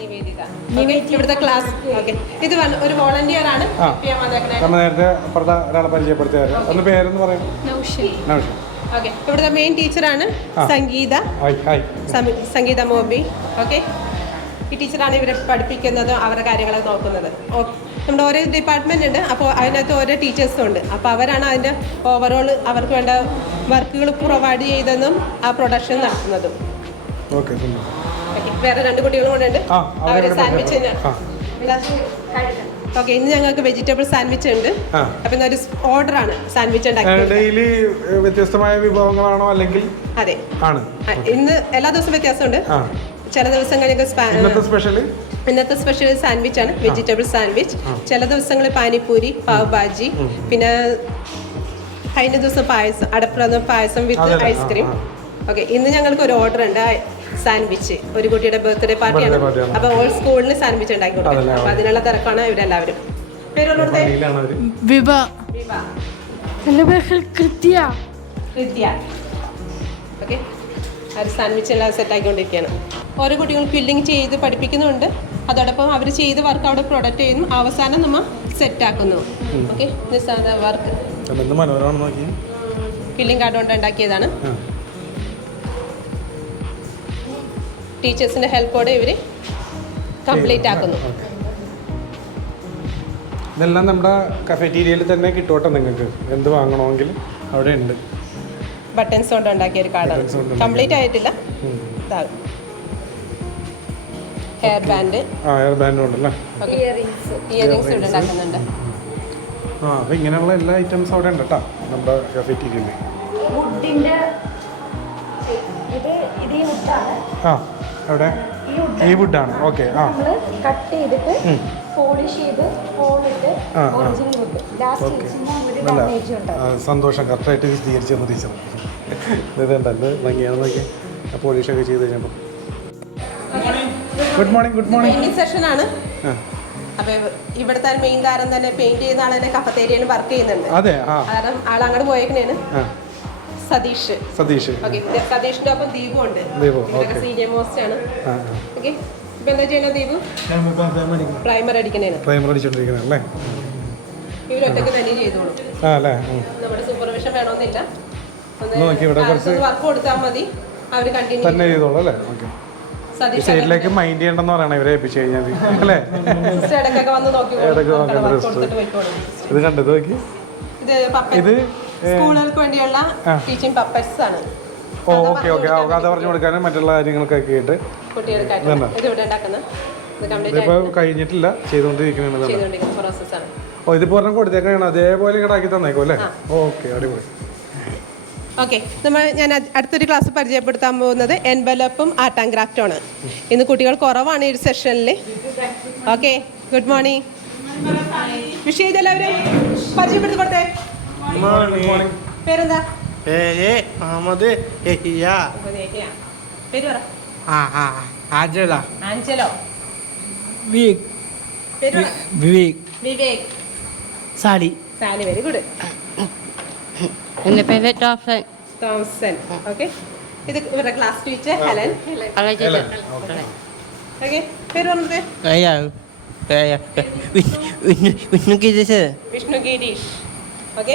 നിവേദിത. ഓക്കെ ഇവിടുത്തെ ക്ലാസ്. ഓക്കെ ഇത് ഒരു വോളണ്ടിയർ ആണ്. ആ. ചെയ്യാൻ വന്നേക്കണേ. നമ്മൾ നേരത്തെ അപ്പുറത്തെ ഒരാളെ പരിചയപ്പെടുത്തിയായിരുന്നു. ഒന്ന് പേരെന്ന് പറയാം. നൗഷ. ഓക്കെ ഇവിടുത്തെ മെയിൻ ടീച്ചറാണ് സംഗീത. Hi hi. സംഗീത മോബി. ഓക്കെ ഈ ടീച്ചറാണ് ഇവരെ പഠിപ്പിക്കുന്നതും അവരുടെ കാര്യങ്ങളൊക്കെ നോക്കുന്നത്. നമ്മുടെ ഓരോ ഡിപ്പാർട്ട്മെൻ്റ് ഉണ്ട്. അപ്പോൾ അതിനകത്ത് ഓരോ ടീച്ചേഴ്സും ഉണ്ട്. അപ്പോൾ അവരാണ് അതിൻ്റെ ഓവറോൾ അവർക്ക് വേണ്ട വർക്കുകൾ പ്രൊവൈഡ് ചെയ്തതും ആ പ്രൊഡക്ഷൻ നടത്തുന്നതും. ഓക്കെ. ഓക്കെ വേറെ 2 കുട്ടികളും കൂടെ ഉണ്ട്. ആ, അവർ അവരെ സാൻഡ്വിച്ച് ആ. ഓക്കെ ഇന്ന് ഞങ്ങൾക്ക് വെജിറ്റബിൾ സാൻഡ്വിച്ച് ഉണ്ട്. ആ. അപ്പം ഇന്നൊരു ഓർഡറാണ് സാൻഡ്വിച്ച് ഉണ്ടാക്കിയത്. ഡെയിലി വ്യത്യസ്തമായ വിഭവങ്ങളാണോ അല്ലെങ്കിൽ? അതെ ആണ്. ഇന്ന് എല്ലാ ദിവസവും വ്യത്യാസമുണ്ട്. ആ. ചില ദിവസങ്ങളിൽ ഇന്നത്തെ സ്പെഷ്യൽ ഇന്നത്തെ സ്പെഷ്യൽ സാൻഡ്വിച്ച് ആണ്, വെജിറ്റബിൾ സാൻഡ്വിച്ച്. ചില ദിവസങ്ങളിൽ പാനിപ്പൂരി, പാവ് ഭാജി, പിന്നെ കഴിഞ്ഞ ദിവസം പായസം, അടപ്രഥമ പായസം വിത്ത് ഐസ്ക്രീം. ഓക്കെ ഇന്ന് ഞങ്ങൾക്ക് ഒരു ഓർഡർ ഉണ്ട് സാൻഡ്വിച്ച്. ഒരു കുട്ടിയുടെ ബർത്ത്ഡേ പാർട്ടിയാണ്. അപ്പോൾ ഓൾ സ്കൂളിന് സാൻഡ്വിച്ച് ഉണ്ടാക്കി കൊടുക്കും. അപ്പോൾ അതിനുള്ള തിരക്കാണ് ഇവരെല്ലാവരും. പേരുള്ളവരുടെ വിഭ. എൻ്റെ പേര് കൃത്യ. വിദ്യ. ഓക്കെ അവർ സാൻഡ്വിച്ച് എല്ലാം സെറ്റാക്കിക്കൊണ്ടിരിക്കുകയാണ്. ഓരോ കുട്ടികൾ ഫില്ലിങ് ചെയ്ത് പഠിപ്പിക്കുന്നുണ്ട്. അതോടൊപ്പം അവർ ചെയ്ത് വർക്ക് അവിടെ പ്രൊഡക്റ്റ് ചെയ്യുന്നു. അവസാനം നമ്മൾ സെറ്റാക്കുന്നു. ഓക്കെ വർക്ക് മനോഹരമാണ്. നോക്കി ഫില്ലിംഗ് കാർഡ് കൊണ്ട് ഉണ്ടാക്കിയതാണ്. ടീച്ചേഴ്സിൻ്റെ ഹെൽപ്പോടെ ഇവർ കംപ്ലീറ്റ് ആക്കുന്നു. ഇതെല്ലാം നമ്മുടെ കഫറ്റീരിയയിൽ തന്നെ കിട്ടുവട്ടെ. നിങ്ങൾക്ക് എന്ത് വാങ്ങണമെങ്കിൽ അവിടെ ഉണ്ട്. ബട്ടൺസ് കൊണ്ട് ഉണ്ടാക്കിയ ഒരു കാർഡാണ്. കംപ്ലീറ്റ് ആയിട്ടില്ല. Hair band. ഹെയർ ബാൻഡും ഉണ്ടല്ലേ. ഇയറിങ്സ് ഇവിടെ ഉണ്ടാക്കുന്നുണ്ട്. അപ്പോൾ ഇങ്ങനെയുള്ള എല്ലാ ഐറ്റംസും അവിടെ ഉണ്ട് കേട്ടോ നമ്മുടെ കഫറ്റീരിയയിൽ. വുഡിൻ്റെ ഇത് ഈ വുഡാണ്. ആ അവിടെ ഈ വുഡാണ്. ഓക്കെ. ആ നമ്മൾ കട്ട് ചെയ്തിട്ട് പോളിഷ് ചെയ്ത് ഹോളിട്ട് ഒറിജിനൽ വുഡ്. ലാസ്റ്റ് ഒരു ഡാമേജ് ഉണ്ടാവും. സന്തോഷം. കറക്റ്റായിട്ട് വിശദീകരിച്ചു തന്നു ടീച്ചർ. ഇതുണ്ടല്ലോ ഭംഗിയാണ്. നോക്കി പോളിഷൊക്കെ ചെയ്ത് കഴിഞ്ഞപ്പോൾ. Good morning. Good morning. Painting സെഷനാണ്. അപ്പൊ ഇവിടുത്തെ മെയിൻ താരം തന്നെ പെയിന്റ് ചെയ്യുന്ന ആൾ തന്നെ കഫത്തേരിയയിൽ വർക്ക് ചെയ്യുന്നുണ്ട്. അതെ. ആ കാരണം ആൾ അങ്ങോട്ട് പോയേക്കണേന്. സതീഷ്. ഓക്കെ സതീഷിന്റെ ഒപ്പം ദീപു ഉണ്ട്. ഇവരൊക്കെ സീനിയർ മോസ്റ്റ് ആണ്. ഓക്കെ ഇപ്പൊ എന്താ ചെയ്യണ ദീപു? പ്രൈമർ അടിക്കണേന്. പ്രൈമർ അടിച്ചോണ്ടിരിക്കണല്ലേ. ഇവരൊറ്റക്ക് തന്നെ ചെയ്തോളൂ. നമ്മുടെ സൂപ്പർവിഷൻ വേണമെന്നില്ല. വർക്ക് കൊടുത്താൽ മതി. അവർ കണ്ടിന്യൂ തന്നെ ചെയ്തോളൂ അല്ലേ. ഓക്കെ. സൈഡിലേക്ക് മൈൻഡ് ചെയ്യണ്ടെന്ന് പറയണം ഇവരെ ഏൽപ്പിച്ചു കഴിഞ്ഞാൽ അല്ലേ. ഇടയ്ക്കൊക്കെ വന്ന് നോക്കി ഇത് കണ്ടത് നോക്കി. ഇത് സ്കൂളുകൾക്ക് വേണ്ടിയുള്ള ടീച്ചിങ് പർപ്പസ് ആണ്. Okay okay. കഥ പറഞ്ഞു കൊടുക്കാനും മറ്റുള്ള കാര്യങ്ങൾക്കൊക്കെ ആയിട്ട് ഇതിപ്പോൾ കഴിഞ്ഞിട്ടില്ല, ചെയ്തുകൊണ്ടിരിക്കുന്ന പ്രോസസ്സാണ്. ഓ ഇതിപ്പോൾ ഒരെണ്ണം കൊടുത്തേക്കാണ് അതേപോലെ ഇങ്ങോട്ടാക്കി തന്നേക്കോ അല്ലേ. ഓക്കെ അടിപൊളി. ഓക്കെ ഞാൻ അടുത്തൊരു ക്ലാസ് പരിചയപ്പെടുത്താൻ പോകുന്നത് എൻവലപ്പും ആർട്ട് ആൻഡ് ക്രാഫ്റ്റും ആണ്. ഇന്ന് കുട്ടികൾ കുറവാണ് ഈ ഒരു സെഷനിൽ. Okay good morning. വിഷയം ഇതെല്ലാവരും പരിചയപ്പെടുത്തി കൊടുത്തേ. പേരെന്താ? പേര് മുഹമ്മദ് യഹിയ. പേര് പറ. ആഞ്ചലോ. ആഞ്ചലോ. വിവേക്. പേര് പറ. Vivek. Vivek. Sally. Sally. Very good. എൻ്റെ പേര് ടോംസൺ. തോംസൺ. ഓക്കെ ഇത് ഇവരുടെ ക്ലാസ് ടീച്ചർ ഹെലൻ. ഓക്കെ പേര് പറഞ്ഞത്? വിഷ്ണു ഗിരീഷ്. വിഷ്ണു ഗിരീഷ്. ഓക്കെ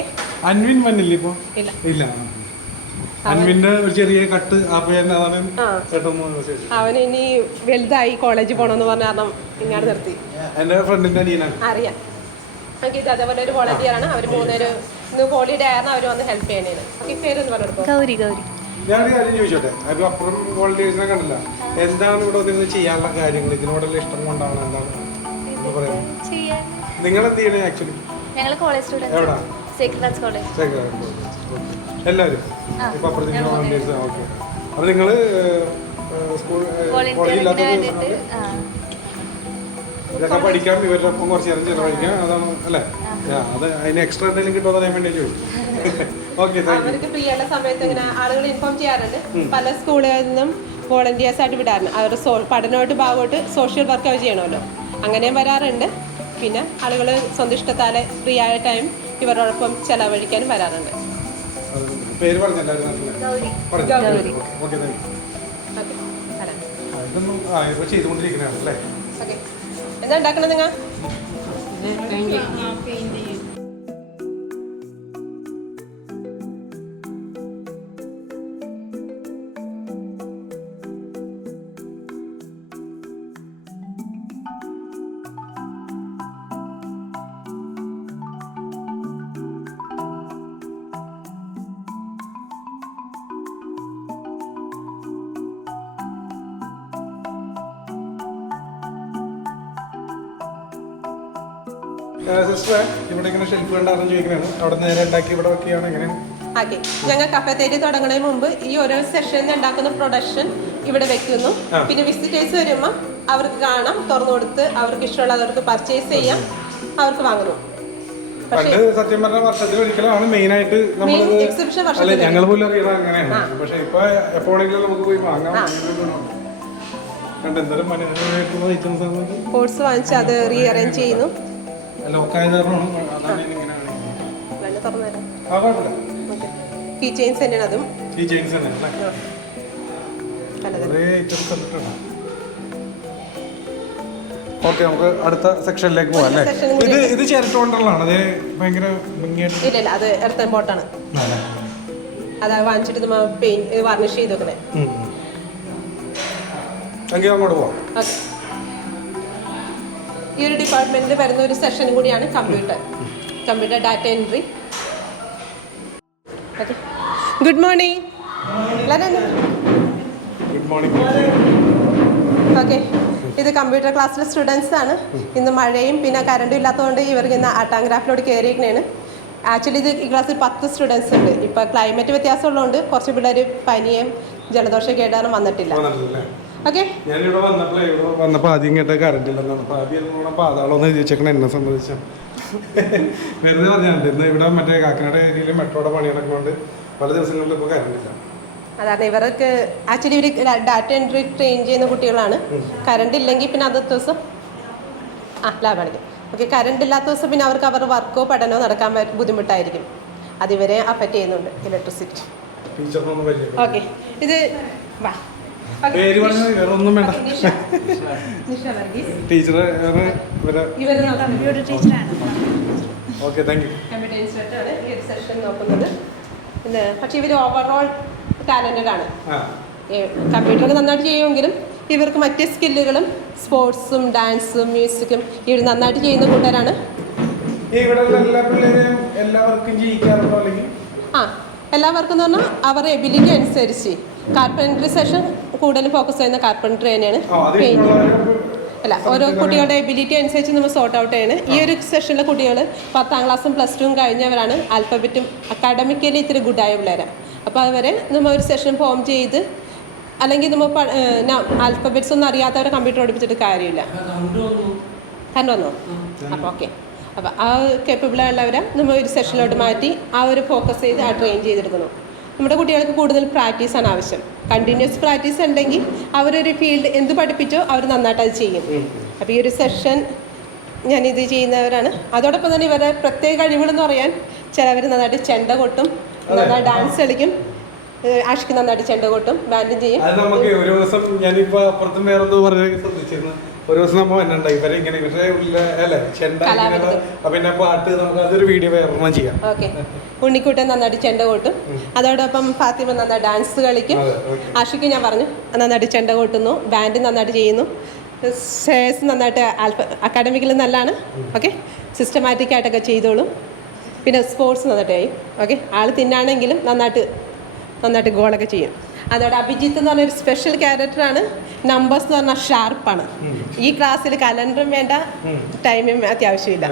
അൻവിൻ വന്നില്ല ഇപ്പോൾ? ഇല്ല. ഇല്ല. അൻവിന്റെ ഒരു ചെറിയ കട്ട് അവന് ഇനി വലുതായി കോളേജിൽ പോകണമെന്ന് പറഞ്ഞ കാരണം ഇങ്ങോട്ട് നിർത്തി. എൻ്റെ ഫ്രണ്ടിന്റെ അനിയനാണ്. അറിയാം. എനിക്ക് ഇത് അതേപോലെ ഒരു വോളണ്ടിയർ ആണ്. അവർ 3 പേര് ഇന്ന് ഹോളിഡേ ആയിരുന്നു. അവർ വന്ന് ഹെൽപ്പ് ചെയ്യണേന്. ഈ പേരൊന്ന് പറഞ്ഞു. ഗൗരി. ഗൗരി. ഞാനൊരു കാര്യം ചോദിച്ചോട്ടെ. അതിപ്പോൾ അപ്പുറം വോളണ്ടിയേഴ്സിനെ കണ്ടില്ല. എന്താണ് ഇവിടെ നിന്ന് ചെയ്യാനുള്ള കാര്യങ്ങൾ? ഇതിനോടുള്ള ഇഷ്ടം കൊണ്ടാണ് എന്താണ് പറയുന്നത്? നിങ്ങൾ എന്ത് ചെയ്യണേ ആക്ച്വലി? ഞങ്ങൾ കോളേജ് സ്റ്റുഡൻസ്. എവിടാ? Sacred arts college. എല്ലാവരും ഇപ്പൊ അപ്പുറത്തേക്ക് വോളണ്ടിയേഴ്സ്. ഓക്കെ. അപ്പോൾ നിങ്ങൾ സ്കൂൾ കോളേജില്ലാത്ത ഇതൊക്കെ പഠിക്കാം, ഇവരുടെ ഒപ്പം കുറച്ച് നേരം ചിലവഴിക്കാം, അതാണ് അല്ലേ? അത് അതിന് എക്സ്ട്രാ എന്തെങ്കിലും കിട്ടുമെന്ന് അറിയാൻ വേണ്ടി ചോദിച്ചു. Okay, thank U. അവർക്ക് ഫ്രീ ഉള്ള സമയത്ത് ഇങ്ങനെ ആളുകൾ ഇൻഫോം ചെയ്യാറുണ്ട്. പല സ്കൂളുകളിൽ നിന്നും വോളണ്ടിയേഴ്സ് ആയിട്ട് വിടാറുണ്ട്. അവരുടെ പഠനമായിട്ട് ഭാഗമായിട്ട് സോഷ്യൽ വർക്ക് അവർ ചെയ്യണമല്ലോ, അങ്ങനെയും വരാറുണ്ട്. പിന്നെ ആളുകൾ സ്വന്തം ഇഷ്ടത്താലെ ഫ്രീ ആയ ടൈം ഇവരോടൊപ്പം ചെലവഴിക്കാനും വരാറുണ്ട്. പേര് പറഞ്ഞല്ലായിരുന്നു? Gauri. Okay, thank you. Okay, വരാം. ഇതൊന്നും ഇപ്പോൾ ചെയ്തുകൊണ്ടിരിക്കുന്നതാണ് അല്ലേ? ഓക്കെ, എന്താ ഉണ്ടാക്കണത് നിങ്ങൾ? സിസ്റ്ററെ, ഇവിടെ ഇങ്ങനെ ഷെൽഫ് കണ്ടാണെന്ന് ചോദിക്കുന്നതാണ്. അവിടെ നേരെ ഉണ്ടാക്കി ഇവിടെ വെക്കുകയാണ് എങ്ങനെയാണ്? ഓക്കെ, ഞങ്ങൾ കഫേറ്റേരിയ തുടങ്ങുന്നതിന് മുമ്പ് ഈ ഓരോ സെഷനിൽ ഉണ്ടാക്കുന്ന പ്രൊഡക്ഷൻ ഇവിടെ വെക്കുന്നു. പിന്നെ വിസിറ്റേഴ്സ് വരുമ്പോൾ അവർക്ക് കാണാം, തുറന്നു കൊടുത്ത് അവർക്ക് ഇഷ്ടമുള്ളത് അവർക്ക് പർച്ചേസ് ചെയ്യാം, അവർക്ക് വാങ്ങുന്നു. പണ്ട് സത്യം പറഞ്ഞ വർഷത്തിൽ ഒരിക്കലാണ് മെയിൻ ആയിട്ട് നമ്മൾ എക്സിബിഷൻ അല്ലെ, ഞങ്ങൾ പോലും അറിയണം അങ്ങനെയാണ്. പക്ഷെ ഇപ്പൊ എപ്പോഴെങ്കിലും നമുക്ക് പോയി വാങ്ങാം. കണ്ട് എന്തായാലും മനോഹരമായിട്ടുള്ള ഐറ്റംസ് ആണ്. കോഴ്സ് വാങ്ങിച്ച് അത് റീ അറേഞ്ച് ചെയ്യുന്നു. ലോക്കായത് കാരണമാണ് അതാണ് ഇങ്ങനെ. വേണ്ട തുറന്നുതരാം. ആ, കുഴപ്പമില്ല. കീ ചെയിൻസ് തന്നെയാണ് അതും. ഈ ചെയിൻസ് തന്നെ അല്ലേ? പലതരം. കുറേ ഐറ്റംസ് കണ്ടിട്ടുണ്ട്. ഓക്കെ, നമുക്ക് അടുത്ത സെക്ഷനിലേക്ക് പോകാം അല്ലേ? ഇത് ചിരട്ട കൊണ്ടുള്ളതാണ്. അത് ഭയങ്കര ഭംഗിയായിട്ട്. ഇല്ല, അത് എർത്തൻ ബോട്ടാണ്. അത് വാങ്ങിച്ചിട്ട് നമ്മൾ പെയിന്റ് വാർണിഷ് ചെയ്ത് വെക്കുന്നത്. എങ്കിൽ അങ്ങോട്ട് പോവാം. ഓക്കെ, ഈ ഒരു ഡിപ്പാർട്ട്മെന്റിൽ വരുന്ന ഒരു സെഷൻ കൂടിയാണ് computer data entry. Okay, good morning. Good morning. Okay, ഇത് കമ്പ്യൂട്ടർ ക്ലാസ്സിലെ സ്റ്റുഡൻസ് ആണ്. ഇന്ന് മഴയും പിന്നെ കറണ്ടും ഇല്ലാത്തതുകൊണ്ട് ഇവർക്ക് ഇന്ന് ആർട്ട് ആൻഡ് ക്രാഫ്റ്റിലോട്ട് കയറിയിരിക്കണേണ്. ആക്ച്വലി ഇത് ഈ ക്ലാസ്സിൽ 10 സ്റ്റുഡൻസ് ഉണ്ട്. ഇപ്പോൾ ക്ലൈമറ്റ് വ്യത്യാസമുള്ളതുകൊണ്ട് കുറച്ച് പിള്ളേർ പനിയും ജലദോഷമൊക്കെ ആയിട്ടാണ് വന്നിട്ടില്ല. ഓക്കെ, ഞാനിവിടെ വന്നപ്പോൾ ആദ്യം കേട്ട കറണ്ട് ഇല്ലെന്നാണ്. അപ്പോൾ ആദ്യം പാതാളമെന്ന് എഴുതി വെച്ചേക്കണം എന്നെ സംബന്ധിച്ചാണ്. വെറുതെ പറഞ്ഞാണ്ട് ഇന്ന് ഇവിടെ മറ്റേ കാക്കനാട് ഏരിയയിൽ മെട്രോയുടെ പണി നടക്കുന്നുണ്ട്. പല ദിവസങ്ങളിലും ഇപ്പോൾ കറണ്ട് ഇല്ല. അതാണ് ഇവർക്ക് ആക്ച്വലി ഇവർ ഡാറ്റ എൻട്രി ട്രെയിൻ ചെയ്യുന്ന കുട്ടികളാണ്. കറണ്ട് ഇല്ലെങ്കിൽ പിന്നെ അന്നത്തെ ദിവസം ലാഭാണിക്കും. ഓക്കെ, കറണ്ട് ഇല്ലാത്ത ദിവസം പിന്നെ അവർക്ക് അവരുടെ വർക്കോ പഠനമോ നടക്കാൻ ബുദ്ധിമുട്ടായിരിക്കും. അതിവരെ അഫക്റ്റ് ചെയ്യുന്നുണ്ട് ഇലക്ട്രിസിറ്റി. ഓക്കെ, ഇത് വാ. പേര് പറഞ്ഞാൽ വേറെ ഒന്നും വേണ്ട. ടീച്ചർ കമ്പ്യൂട്ടർ ടീച്ചറാണ്. Okay, thank U. കമ്പ്യൂട്ടർ ഇൻസ്ട്രക്ടറാണ് ഈ ഒരു സെഷൻ നോക്കുന്നത്. പിന്നെ പക്ഷേ ഇവർ ഓവറോൾ ടാലൻറ്റഡ് ആണ്. കമ്പ്യൂട്ടറൊക്കെ നന്നായിട്ട് ചെയ്യുമെങ്കിലും ഇവർക്ക് മറ്റ് സ്കില്ലുകളും സ്പോർട്സും ഡാൻസും മ്യൂസിക്കും ഇവർ നന്നായിട്ട് ചെയ്യുന്ന കൂട്ടരാണ്. എല്ലാവർക്കും എന്ന് പറഞ്ഞാൽ അവരുടെ എബിലിറ്റി അനുസരിച്ച് കാർപ്പൻട്രി സെഷൻ കൂടുതലും ഫോക്കസ് ചെയ്യുന്ന കാർപ്പൻട്രി തന്നെയാണ്. അല്ല, ഓരോ കുട്ടികളുടെ എബിലിറ്റി അനുസരിച്ച് നമ്മൾ സോർട്ട് ഔട്ട് ചെയ്യണം. ഈ ഒരു സെഷനിലെ കുട്ടികൾ 10ാം ക്ലാസ്സും +2 കഴിഞ്ഞവരാണ്. ആൽഫബറ്റും അക്കാഡമിക്കലി ഇത്തിരി ഗുഡായ പിള്ളേരാണ്. അപ്പോൾ അതുവരെ നമ്മൾ ഒരു സെഷൻ ഫോം ചെയ്ത് അല്ലെങ്കിൽ നമ്മൾ ആൽഫബറ്റ്സ് ഒന്നും അറിയാത്തവരെ കമ്പ്യൂട്ടർ പഠിപ്പിച്ചിട്ട് കാര്യമില്ല. കണ്ടുവന്നോ? അപ്പോൾ ഓക്കെ, അപ്പോൾ ആ കേപ്പബിളുള്ളവരെ നമ്മൾ ഒരു സെഷനിലോട്ട് മാറ്റി ആ ഒരു ഫോക്കസ് ചെയ്ത് ആ ട്രെയിൻ ചെയ്തെടുക്കുന്നു. നമ്മുടെ കുട്ടികൾക്ക് കൂടുതൽ പ്രാക്ടീസാണ് ആവശ്യം. കണ്ടിന്യൂസ് പ്രാക്ടീസ് ഉണ്ടെങ്കിൽ അവരൊരു ഫീൽഡ് എന്ത് പഠിപ്പിച്ചോ അവർ നന്നായിട്ട് അത് ചെയ്യും. അപ്പോൾ ഈ ഒരു സെഷൻ ഞാനിത് ചെയ്യുന്നവരാണ്. അതോടൊപ്പം തന്നെ ഇവരുടെ പ്രത്യേക കഴിവുകളെന്ന് പറയാൻ ചിലവർ നന്നായിട്ട് ചെണ്ട കൊട്ടും, നന്നായി ഡാൻസ് കളിക്കും. ആഷിക്ക് നന്നായിട്ട് ചെണ്ട കൊട്ടും, ബാൻഡും ചെയ്യും. അത് നമുക്ക് ഒരു ദിവസം ഞാനിപ്പോൾ അപ്പുറത്തും വേറെ എന്തോ പറഞ്ഞ ശ്രദ്ധിച്ചിരുന്നു. ഒരു ദിവസം നമ്മൾ വന്നിട്ടുണ്ടായി ഇവരെ ഇങ്ങനെ അല്ലേ ചെണ്ട പിന്നെ പാട്ട്, നമുക്ക് അതൊരു വീഡിയോ വേറെ ചെയ്യാം. ഓക്കെ, ഉണ്ണിക്കുട്ടൻ നന്നായിട്ട് ചെണ്ട കൊട്ടും. അതോടൊപ്പം ഫാത്തിമ നന്നായി ഡാൻസ് കളിക്കും. ആഷിക്ക് ഞാൻ പറഞ്ഞു നന്നായിട്ട് ചെണ്ട കൊട്ടുന്നു, ബാൻഡ് നന്നായിട്ട് ചെയ്യുന്നു. ശ്രേയസ് നന്നായിട്ട് അക്കാഡമിക്കൽ നല്ലതാണ്. ഓക്കെ, സിസ്റ്റമാറ്റിക് ആയിട്ടൊക്കെ ചെയ്തോളും. പിന്നെ സ്പോർട്സ് നന്നായിട്ട് ചെയ്യും. ഓക്കെ, ആൾ തിന്നാണെങ്കിലും നന്നായിട്ട് ഗോളൊക്കെ ചെയ്യും. അതോടെ അഭിജിത്ത് എന്ന് പറഞ്ഞൊരു സ്പെഷ്യൽ ക്യാരക്ടറാണ്. നമ്പേഴ്സ് എന്ന് പറഞ്ഞാൽ ഷാർപ്പാണ്. ഈ ക്ലാസ്സിൽ കലണ്ടറും വേണ്ട, ടൈമും അത്യാവശ്യമില്ല.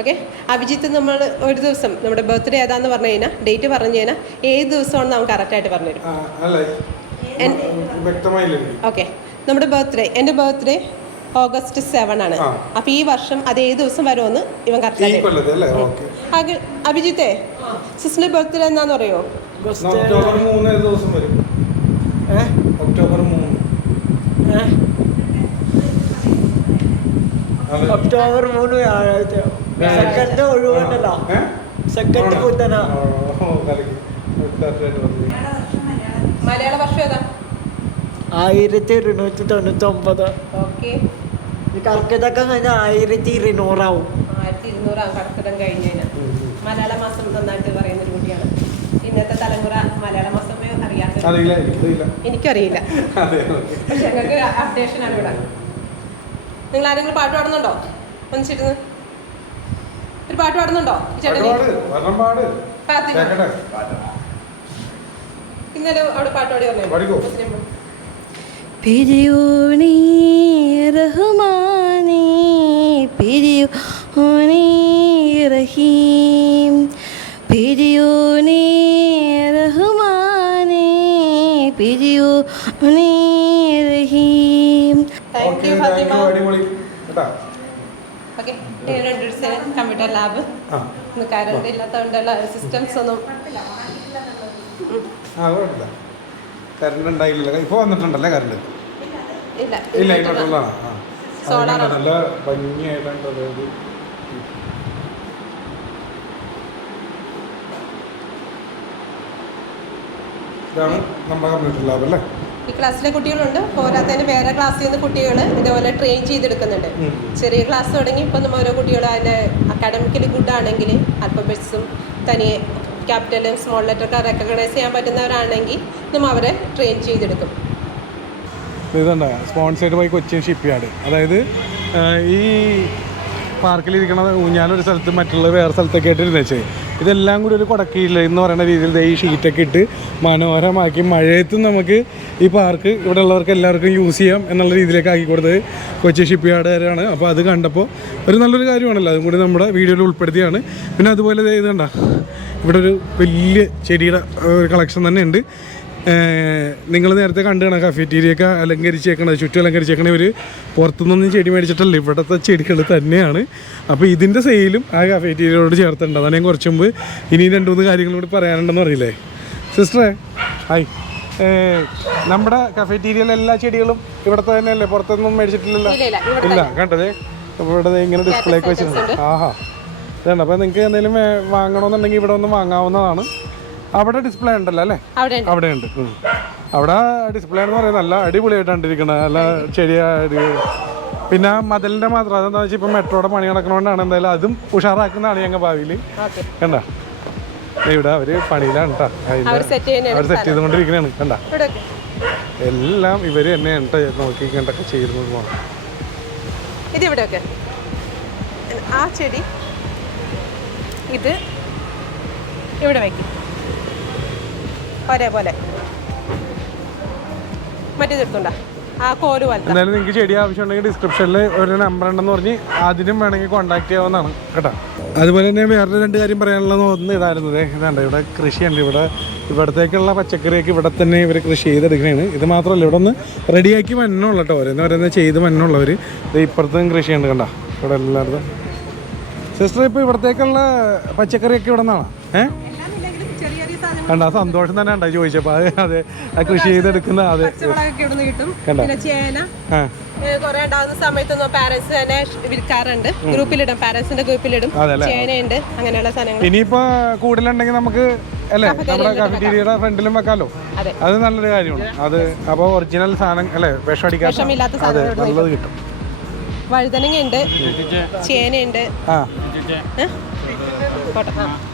ഓക്കെ, അഭിജിത്ത് നമ്മൾ ഒരു ദിവസം നമ്മുടെ ബർത്ത്ഡേ ഏതാന്ന് പറഞ്ഞു കഴിഞ്ഞാൽ ഡേറ്റ് പറഞ്ഞു കഴിഞ്ഞാൽ ഏത് ദിവസമാണ് നമുക്ക് കറക്റ്റായിട്ട് പറഞ്ഞുതരും. ഓക്കെ, നമ്മുടെ ബർത്ത്ഡേ, എൻ്റെ ബർത്ത്ഡേ ഓഗസ്റ്റ് 7 ആണ്. അപ്പൊ ഈ വർഷം അത് ഏത് ദിവസം വരുമെന്ന് ഇവൻ കറക്റ്റ്. അഭിജിത്തെ സിസ്റ്ററിന്റെ ബർത്ത്ഡേ എന്നാന്ന് പറയോ? ഒക്ടോബർ 3 ഏത് ദിവസം വരും? ഒക്ടോബർ 3. ഒക്ടോബർ 3 വ്യാഴാഴ്ച. സെക്കൻഡ് ഒഴിവുണ്ടല്ലോ. സെക്കൻഡ് കുത്തന. മലയാള വർഷം ഏതാ? 1299. ഓക്കെ. കർക്കിടകം കഴിഞ്ഞാൽ 1200 ആവും. 1200 ആവും കർക്കിടകം കഴിഞ്ഞാൽ. മലയാള മാസം നന്നായിട്ട് പറയുന്ന ഒരു കുട്ടിയാണ്. ഇന്നത്തെ തലമുറ മലയാള മാസമേ അറിയാത്ത. എനിക്കറിയില്ല, പക്ഷെ ഞങ്ങൾക്ക് അപ്ഡേഷൻ ആണ് ഇവിടെ. നിങ്ങൾ ആരെങ്കിലും പാട്ട് പാടുന്നുണ്ടോ? ഒന്നിച്ചിരുന്ന് ഒരു പാട്ട് പാടുന്നുണ്ടോ? ഇന്നലെ അവിടെ പാട്ട് പാടി പറഞ്ഞു. പിരിയോണി റഹ്മാനേ പിരിയോണി റഹീം പിരിയോണി റഹ്മാനേ പിരിയോണി റഹീം. Thank you Fathima. Okay, computer lab ഇന്ന് കറണ്ട് ഇല്ലാത്തതുകൊണ്ടുള്ള സിസ്റ്റംസ് ഒന്നും കറണ്ട് ഉണ്ടായില്ല. ഇപ്പൊ വന്നിട്ടുണ്ടല്ലേ കറണ്ട്? ഇല്ല, ഇല്ല, ഇങ്ങോട്ടുള്ളതാണ്. സോളാർ നല്ല ഭംഗിയായിട്ടാണ്. ഇതാണ് നമ്മുടെ കമ്പ്യൂട്ടർ ലാബ് അല്ലേ? ഈ ക്ലാസ്സിലെ കുട്ടികളുണ്ട്, പോരാത്തതിന് വേറെ ക്ലാസ്സിൽ നിന്ന് കുട്ടികൾ ഇതേപോലെ ട്രെയിൻ ചെയ്തെടുക്കുന്നുണ്ട്. ചെറിയ ക്ലാസ് തുടങ്ങി ഇപ്പം നമ്മൾ ഓരോ കുട്ടികളും അതിൻ്റെ അക്കാഡമിക്കലി ഗുഡ് ആണെങ്കിൽ ആൽഫബറ്റ്സും തനിയെ ക്യാപിറ്റലും സ്മോൾ ലെറ്ററൊക്കെ റെക്കഗ്നൈസ് ചെയ്യാൻ പറ്റുന്നവരാണെങ്കിൽ നമ്മൾ അവരെ ട്രെയിൻ ചെയ്തെടുക്കും. ഇതുണ്ട് sponsored by Cochin Shipyard. അതായത് ഈ പാർക്കിലിരിക്കണ ഊഞ്ഞാലൊരു സ്ഥലത്ത് മറ്റുള്ള വേറെ സ്ഥലത്തൊക്കെ ആയിട്ട് ഇരുന്നേച്ചേ ഇതെല്ലാം കൂടി ഒരു കുടക്കീഴില്ല എന്ന് പറയുന്ന രീതിയിൽ ഈ ഷീറ്റൊക്കെ ഇട്ട് മനോഹരമാക്കി മഴയത്തും നമുക്ക് ഈ പാർക്ക് ഇവിടെ ഉള്ളവർക്ക് എല്ലാവർക്കും യൂസ് ചെയ്യാം എന്നുള്ള രീതിയിലേക്ക് ആക്കി കൊടുത്തത് കൊച്ചി ഷിപ്പ് യാർഡുകാരാണ്. അപ്പോൾ അത് കണ്ടപ്പോൾ ഒരു നല്ലൊരു കാര്യമാണല്ലോ, അതും കൂടി നമ്മുടെ വീഡിയോയിൽ ഉൾപ്പെടുത്തിയാണ്. പിന്നെ അതുപോലെ ഇത് കണ്ട ഇവിടെ ഒരു വലിയ ചെടിയുടെ ഒരു കളക്ഷൻ തന്നെ ഉണ്ട്. നിങ്ങൾ നേരത്തെ കണ്ടുകാണ് കഫേറ്റീരിയൊക്കെ അലങ്കരിച്ചേക്കണത്, ചുറ്റും അലങ്കരിച്ചേക്കണ ഒരു പുറത്തുനിന്നൊന്നും ചെടി മേടിച്ചിട്ടല്ല, ഇവിടുത്തെ ചെടികൾ തന്നെയാണ്. അപ്പോൾ ഇതിൻ്റെ സെയിലും ആ കഫേറ്റീരിയോട് ചേർത്തുണ്ട്. അതാണ് ഞാൻ കുറച്ച് മുമ്പ് ഇനിയും 2-3 കാര്യങ്ങളും കൂടി പറയാനുണ്ടെന്ന് അറിയില്ലേ സിസ്റ്ററെ? ഹായ്, നമ്മുടെ കഫേറ്റീരിയയിലെ എല്ലാ ചെടികളും ഇവിടുത്തെ തന്നെയല്ലേ, പുറത്തൊന്നും മേടിച്ചിട്ടില്ലല്ലോ? ഇല്ല, കണ്ടതേ ഇവിടെ ഇങ്ങനെ ഡിസ്പ്ലേക്ക് വെച്ചിട്ടുണ്ട്. ആഹാ, ഇതാണ്. അപ്പോൾ നിങ്ങൾക്ക് എന്തെങ്കിലും വാങ്ങണമെന്നുണ്ടെങ്കിൽ ഇവിടെ ഒന്ന് വാങ്ങാവുന്നതാണ്. അവിടെ ഡിസ്പ്ലേ ഉണ്ടല്ലോ അല്ലേ? അവിടെ ഉണ്ട്. അവിടെ ഡിസ്പ്ലേ എന്ന് പറയുന്നത് നല്ല അടിപൊളിയായിട്ടാണ് ഇരിക്കുന്നത്, നല്ല ചെടിയായിട്ട്. പിന്നെ മതിലിൻ്റെ മാത്രം അതെന്താ വെച്ചാൽ ഇപ്പം മെട്രോയുടെ പണി നടക്കണോണ്ടാണ്, എന്തായാലും അതും ഉഷാറാക്കുന്നതാണ് ഞങ്ങൾ ഭാവിയിൽ. കണ്ട ഇവിടെ അവർ പണിയിലാണ് കേട്ടോ, അവർ സെറ്റ് ചെയ്തുകൊണ്ടിരിക്കുന്നതാണ്. കണ്ട എല്ലാം ഇവർ തന്നെയാണ് കേട്ടോ നോക്കിക്കൊണ്ടൊക്കെ ചെയ്യുന്നത്. പോകണം ഇതിവിടെയൊക്കെ ആ ചെടി ഇത് ഇവിടെ വയ്ക്കും ഒരേപോലെ, മറ്റേതെടുത്തുണ്ടാ ആ കോല് പോലെ. എന്തായാലും നിങ്ങൾക്ക് ചെടി ആവശ്യമുണ്ടെങ്കിൽ ഡിസ്ക്രിപ്ഷനിൽ ഒരു നമ്പർ ഉണ്ടെന്ന് പറഞ്ഞ് അതിനും വേണമെങ്കിൽ കോൺടാക്ട് ചെയ്യാവുന്നതാണ് കേട്ടോ. അതുപോലെ തന്നെ വേറൊരു 2 കാര്യം പറയാനുള്ളത് ഒന്ന് ഇതായിരുന്നത്, ഇതാണ്ട് ഇവിടെ കൃഷിയുണ്ട്. ഇവിടത്തേക്കുള്ള പച്ചക്കറിയൊക്കെ ഇവിടെ തന്നെ ഇവർ കൃഷി ചെയ്തെടുക്കുകയാണ്. ഇത് മാത്രമല്ല ഇവിടെ ഒന്ന് റെഡിയാക്കി മണ്ണുള്ള കേട്ടോ, എന്ന് പറയുന്നത് ചെയ്ത് മണ്ണുള്ളവർ ഇത് ഇപ്പുറത്തും കൃഷിയുണ്ട്. കണ്ട ഇവിടെ എല്ലായിടത്തും. സിസ്റ്റർ ഇപ്പോൾ ഇവിടത്തേക്കുള്ള പച്ചക്കറിയൊക്കെ ഇവിടെ നിന്നാണോ? കണ്ട സന്തോഷം തന്നെ ഉണ്ടായി ചോദിച്ചപ്പോൾ. അതെ, ആ കൃഷി ചെയ്തെടുക്കുന്ന അതെ കുറെ ഉണ്ടാകുന്ന സമയത്തൊന്നും പാരന്റ്സ് തന്നെ വിൽക്കാറുണ്ട്, ഗ്രൂപ്പിലിടും, പാരന്റ്സിന്റെ ഗ്രൂപ്പിലിടും. ചേനയുണ്ട്, അങ്ങനെയുള്ള സാധനങ്ങൾ. ഇനിയിപ്പോ കൂടുതലുണ്ടെങ്കിൽ നമുക്ക് അല്ലേ നമ്മുടെ കഫറ്റീരിയയുടെ ഫ്രണ്ടിലും വെക്കാലോ, അത് നല്ലൊരു കാര്യമാണ്. അത് അപ്പോൾ ഒറിജിനൽ സാധനം അല്ലേ, വിഷമില്ലാത്ത സാധനം കിട്ടും. വഴുതനങ്ങയുണ്ട്, ചേനയുണ്ട്.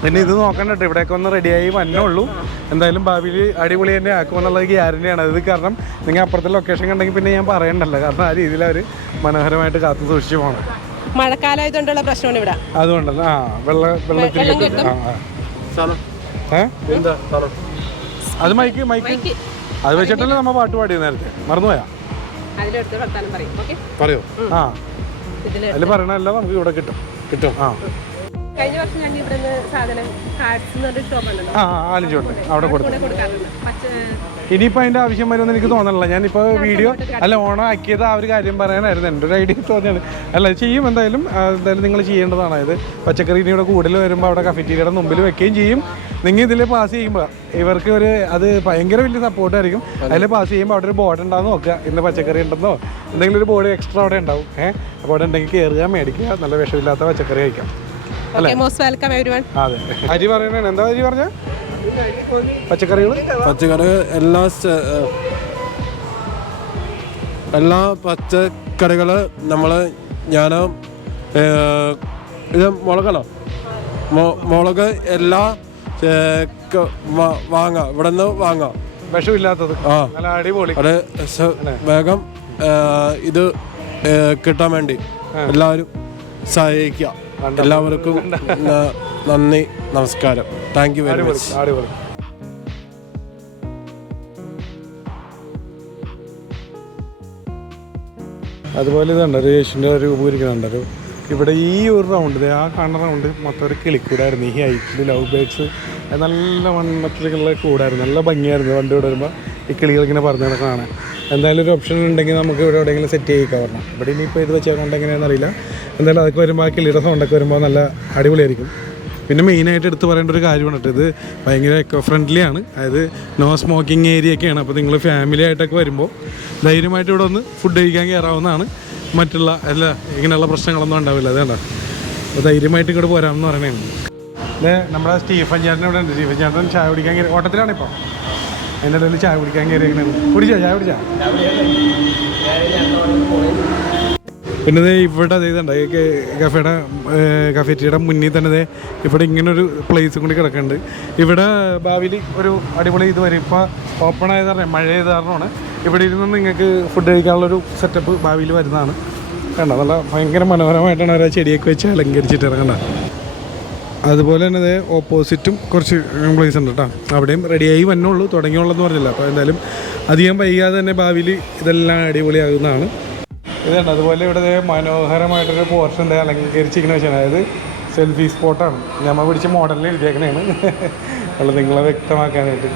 പിന്നെ ഇത് നോക്കണ്ട കേട്ടോ, ഇവിടെയൊക്കെ ഒന്ന് റെഡിയായി വന്നുള്ളൂ. എന്തായാലും ഭാവിയിൽ അടിപൊളി തന്നെ ആക്കുമെന്നുള്ളത് ഗ്യാരണ്ടിയാണ്. അത് കാരണം നിങ്ങൾ അപ്പുറത്തെ ലൊക്കേഷൻ കണ്ടെങ്കിൽ പിന്നെ ഞാൻ പറയണ്ടല്ലോ, കാരണം ആ രീതിയിൽ അവർ മനോഹരമായിട്ട് കാത്തു സൂക്ഷിച്ച് പോകണം. മഴക്കാലമായതുകൊണ്ടുള്ള പ്രശ്നമാണ് ഇവിടെ, അതുകൊണ്ടല്ല. വെള്ളത്തിൽ അത് മൈക്ക് അത് വെച്ചിട്ടല്ലേ നമ്മൾ പാട്ട് പാടിയത് നേരത്തെ, മറന്നുപോയാ? പറയോ? അതിൽ പറയണല്ല നമുക്ക് ഇവിടെ കിട്ടും. ആ കഴിഞ്ഞ വർഷം ഞങ്ങൾ ഇവിടുന്ന് സാധനം കാർഡ്സ് എന്നൊരു ഷോപ്പ് ഉണ്ടല്ലോ ആലിഞ്ചോട്ടെ അവിടെ കൊടുത്തു. കൊടുക്കാറുണ്ട്. ഇനിയിപ്പോൾ അതിൻ്റെ ആവശ്യം വരുമെന്ന് എനിക്ക് തോന്നണില്ല. ഞാനിപ്പോൾ വീഡിയോ അല്ല ഓണം ആക്കിയത് ആ ഒരു കാര്യം പറയാനായിരുന്നു എൻ്റെ ഒരു ഐഡിയ തോന്നിയാണ്. അല്ല ചെയ്യും എന്തായാലും നിങ്ങൾ ചെയ്യേണ്ടതാണ്. അതായത് പച്ചക്കറി ഇവിടെ കൂടുതൽ വരുമ്പോൾ അവിടെ കഫറ്റീരിയയുടെ മുമ്പിൽ വെക്കുകയും ചെയ്യും. നിങ്ങൾ ഇതിൽ പാസ് ചെയ്യുമ്പോൾ ഇവർക്ക് അത് ഭയങ്കര വലിയ സപ്പോർട്ടായിരിക്കും. അതിൽ പാസ് ചെയ്യുമ്പോൾ അവിടെ ഒരു ബോർഡ് ഉണ്ടാകുന്ന നോക്കുക, ഇന്ന് പച്ചക്കറി ഉണ്ടെന്നോ എന്തെങ്കിലും ഒരു ബോർഡ് എക്സ്ട്രാ അവിടെ ഉണ്ടാവും. അപ്പോൾ അവിടെ ഉണ്ടെങ്കിൽ കയറുക, മേടിക്കുക, നല്ല വിഷമില്ലാത്ത പച്ചക്കറി കഴിക്കാം. അല്ലേ? അതെ. അരി പറയണേ, എന്താ അരി പറഞ്ഞ പച്ചക്കറികൾ എല്ലാ പച്ചക്കറികൾ ഞാൻ ഇത് മുളകല്ലോ മുളക് എല്ലാ വാങ്ങാം, ഇവിടെ നിന്ന് വാങ്ങാം, വിഷമില്ലാത്തത്. നല്ല അടിപൊളി. അത് വേഗം ഇത് കിട്ടാൻ വേണ്ടി എല്ലാവരും സഹായിക്കുക. എല്ലാവർക്കും നന്ദി, നമസ്കാരം. Thank you very much. അടിപൊളി. അതുപോലെ ഇതുണ്ട് ഒരു യേശുവിൻ്റെ ഒരു ഉപകരിക്കുന്നുണ്ടൊരു ഇവിടെ ഈ ഒരു റൗണ്ട്, ആ കാണുന്ന റൗണ്ട് മൊത്തം ഒരു കിളിക്കൂടായിരുന്നു. ഈ ഹൈറ്റിൽ ലവ് ബേഡ്സ് നല്ല വണ്ണത്തിലുള്ള കൂടായിരുന്നു. നല്ല ഭംഗിയായിരുന്നു. വണ്ടി ഇവിടെ വരുമ്പോൾ ഈ കിളികളിങ്ങനെ പറഞ്ഞു നടക്കാനാണ്. എന്തായാലും ഒരു ഓപ്ഷൻ ഉണ്ടെങ്കിൽ നമുക്ക് ഇവിടെ എവിടെയെങ്കിലും സെറ്റ് ചെയ്യിക്കാൻ പറഞ്ഞാൽ. ഇവിടെ ഇനിയിപ്പോൾ ഇത് വെച്ചേക്കൊണ്ട് എങ്ങനെയാണെന്ന് അറിയില്ല. എന്തായാലും അതൊക്കെ വരുമ്പോൾ ആ കിളിയുടെ സൗണ്ടൊക്കെ വരുമ്പോൾ നല്ല അടിപൊളിയായിരിക്കും. പിന്നെ മെയിനായിട്ട് എടുത്ത് പറയേണ്ട ഒരു കാര്യമാണ് കേട്ടോ, ഇത് ഭയങ്കര എക്കോ ഫ്രണ്ട്ലി ആണ്. അതായത് നോ സ്മോക്കിംഗ് ഏരിയ ഒക്കെയാണ്. അപ്പോൾ നിങ്ങൾ ഫാമിലി ആയിട്ടൊക്കെ വരുമ്പോൾ ധൈര്യമായിട്ട് ഇവിടെ ഒന്ന് ഫുഡ് കഴിക്കാൻ കയറാവുന്നതാണ്. മറ്റുള്ള ഇങ്ങനെയുള്ള പ്രശ്നങ്ങളൊന്നും ഉണ്ടാവില്ല. അതേണ്ട, അപ്പോൾ ധൈര്യമായിട്ട് ഇങ്ങോട്ട് പോരാമെന്ന് പറയണേ. നമ്മുടെ സ്റ്റീഫൻ ചേട്ടൻ ഇവിടെ ഉണ്ട്. സ്റ്റീഫൻ ചേട്ടൻ ചായ കുടിക്കാൻ കയറി ഓട്ടത്തിലാണ് ഇപ്പോൾ. അതിൻ്റെ ഇടയിൽ ചായ കുടിക്കാൻ കയറിയിരിക്കണത്. ചായ കുടിച്ചാ? പിന്നെ ഇവിടെ ഇതുണ്ട് കഫേറ്ററിയുടെ മുന്നിൽ തന്നെ ഇവിടെ ഇങ്ങനൊരു പ്ലേസും കൂടി കിടക്കുന്നുണ്ട്. ഇവിടെ ഭാവിയിൽ ഒരു അടിപൊളി ഇത് വരും. ഇപ്പോൾ ഓപ്പൺ ആയത് കാരണം, മഴ ചെയ്ത കാരണമാണ് ഇവിടെ ഇരുന്ന് നിങ്ങൾക്ക് ഫുഡ് കഴിക്കാനുള്ളൊരു സെറ്റപ്പ് ഭാവിയിൽ വരുന്നതാണ്. കണ്ടോ, നല്ല ഭയങ്കര മനോഹരമായിട്ടാണ് ഓരോ ചെടിയൊക്കെ വെച്ച് അലങ്കരിച്ചിട്ട് ഇറങ്ങേണ്ടത്. അതുപോലെ തന്നെ ഓപ്പോസിറ്റും കുറച്ച് പ്ലേസ് ഉണ്ട് കേട്ടോ. അവിടെയും റെഡിയായി വന്നുള്ളൂ, തുടങ്ങിയുള്ളതെന്ന് പറഞ്ഞില്ല. അപ്പോൾ എന്തായാലും അധികം വൈകാതെ തന്നെ ഭാവിയിൽ ഇതെല്ലാം അടിപൊളിയാകുന്നതാണ്. ഇതുണ്ട്. അതുപോലെ ഇവിടെ മനോഹരമായിട്ടൊരു പോർഷൻ അലങ്കരിച്ചിരിക്കുന്ന വെച്ചാൽ, അതായത് സെൽഫി സ്പോട്ടാണ്. നമ്മൾ പിടിച്ച മോഡലിൽ എഴുതിയേക്കണേണ് അല്ല നിങ്ങളെ വ്യക്തമാക്കാനായിട്ട്.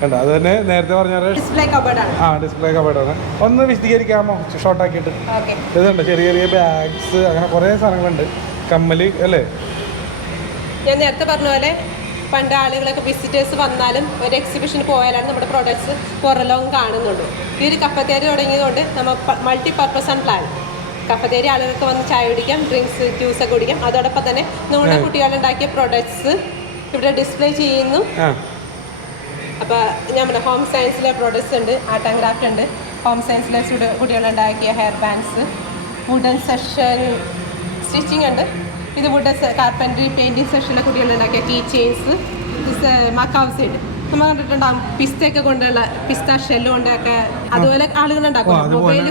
കണ്ടോ, അത് തന്നെ നേരത്തെ പറഞ്ഞ ഡിസ്പ്ലേ കബേർഡാണ്. ഒന്ന് വിശദീകരിക്കാമോ ഷോർട്ടാക്കിയിട്ട്? ഇതുണ്ട് ചെറിയ ചെറിയ ബാഗ്സ്, അങ്ങനെ കുറേ സാധനങ്ങളുണ്ട്. കമ്മല് അല്ലേ? ഞാൻ നേരത്തെ പറഞ്ഞ പോലെ പണ്ട് ആളുകളൊക്കെ വിസിറ്റേഴ്സ് വന്നാലും ഒരു എക്സിബിഷന് പോയാലാണ് നമ്മുടെ പ്രോഡക്ട്സ് പുറലോകം കാണുന്നുള്ളൂ. ഈ ഒരു കഫറ്റേരിയ തുടങ്ങിയതുകൊണ്ട് നമ്മൾ മൾട്ടിപർപ്പസ് ആൻഡ് പ്ലാൻ. കഫറ്റേരിയ ആളുകൾക്ക് വന്ന് ചായ കുടിക്കാം, ഡ്രിങ്ക്സ്, ജ്യൂസൊക്കെ കുടിക്കാം. അതോടൊപ്പം തന്നെ നമ്മുടെ കുട്ടികളുണ്ടാക്കിയ പ്രോഡക്ട്സ് ഇവിടെ ഡിസ്പ്ലേ ചെയ്യുന്നു. അപ്പോൾ ഞാൻ പറഞ്ഞ ഹോം സയൻസിലെ പ്രോഡക്ട്സ് ഉണ്ട്, ആർട്ട് ആൻഡ് ക്രാഫ്റ്റ് ഉണ്ട്. ഹോം സയൻസിലെ കുട്ടികളുണ്ടാക്കിയ hair bands, wooden session stitching ഉണ്ട്. ഇത് വുഡൻ കാർപ്പൻട്രി പെയിൻറ്റിങ് സെഷനിലെ കുട്ടികളുണ്ടാക്കിയ കീ ചെയിൻസ്, മക്കാവ് സൈഡ് നമ്മൾ കണ്ടിട്ടുണ്ടാകും. പിസ്തയൊക്കെ കൊണ്ടുള്ള പിസ്ത ഷെല്ല് കൊണ്ടൊക്കെ അതുപോലെ ആളുകളുണ്ടാക്കും. Mobile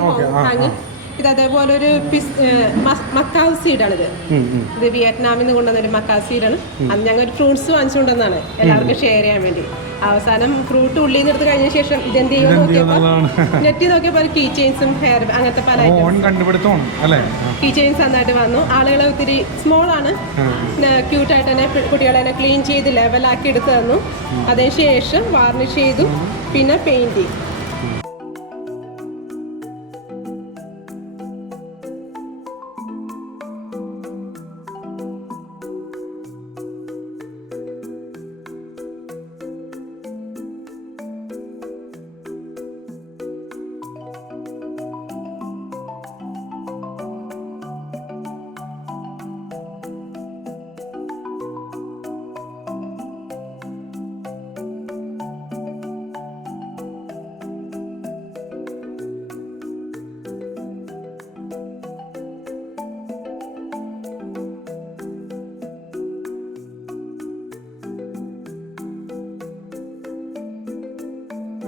hang. ഇത് അതേപോലെ ഒരു മക്കാവ് സീഡാണിത്. ഇത് വിയറ്റ്നാമിൽ നിന്ന് കൊണ്ടുവന്നൊരു മക്കാവ് സീഡാണ്. അത് ഞങ്ങൾ ഒരു ഫ്രൂട്ട്സ് വാങ്ങിച്ചുകൊണ്ടുവന്നാണ് എല്ലാവർക്കും ഷെയർ ചെയ്യാൻ വേണ്ടി. അവസാനം ഫ്രൂട്ട് ഉള്ളിൽ നിന്ന് എടുത്ത് കഴിഞ്ഞ ശേഷം ഇതെന്ത് ചെയ്യുമോ നോക്കിയപ്പോൾ നെറ്റിൽ നോക്കിയപ്പോൾ കീ ചെയിൻസും ഹെയർ അങ്ങനത്തെ പല കീ ചെയിൻസ് നന്നായിട്ട് വന്നു. ആളുകളെ ഒത്തിരി സ്മോൾ ആണ്, ക്യൂട്ടായിട്ട് തന്നെ കുട്ടികളെ തന്നെ ക്ലീൻ ചെയ്ത് ലെവലാക്കി എടുത്ത് തന്നു. അതിനുശേഷം വാർണിഷ് ചെയ്തു, പിന്നെ പെയിൻറ്റിങ്.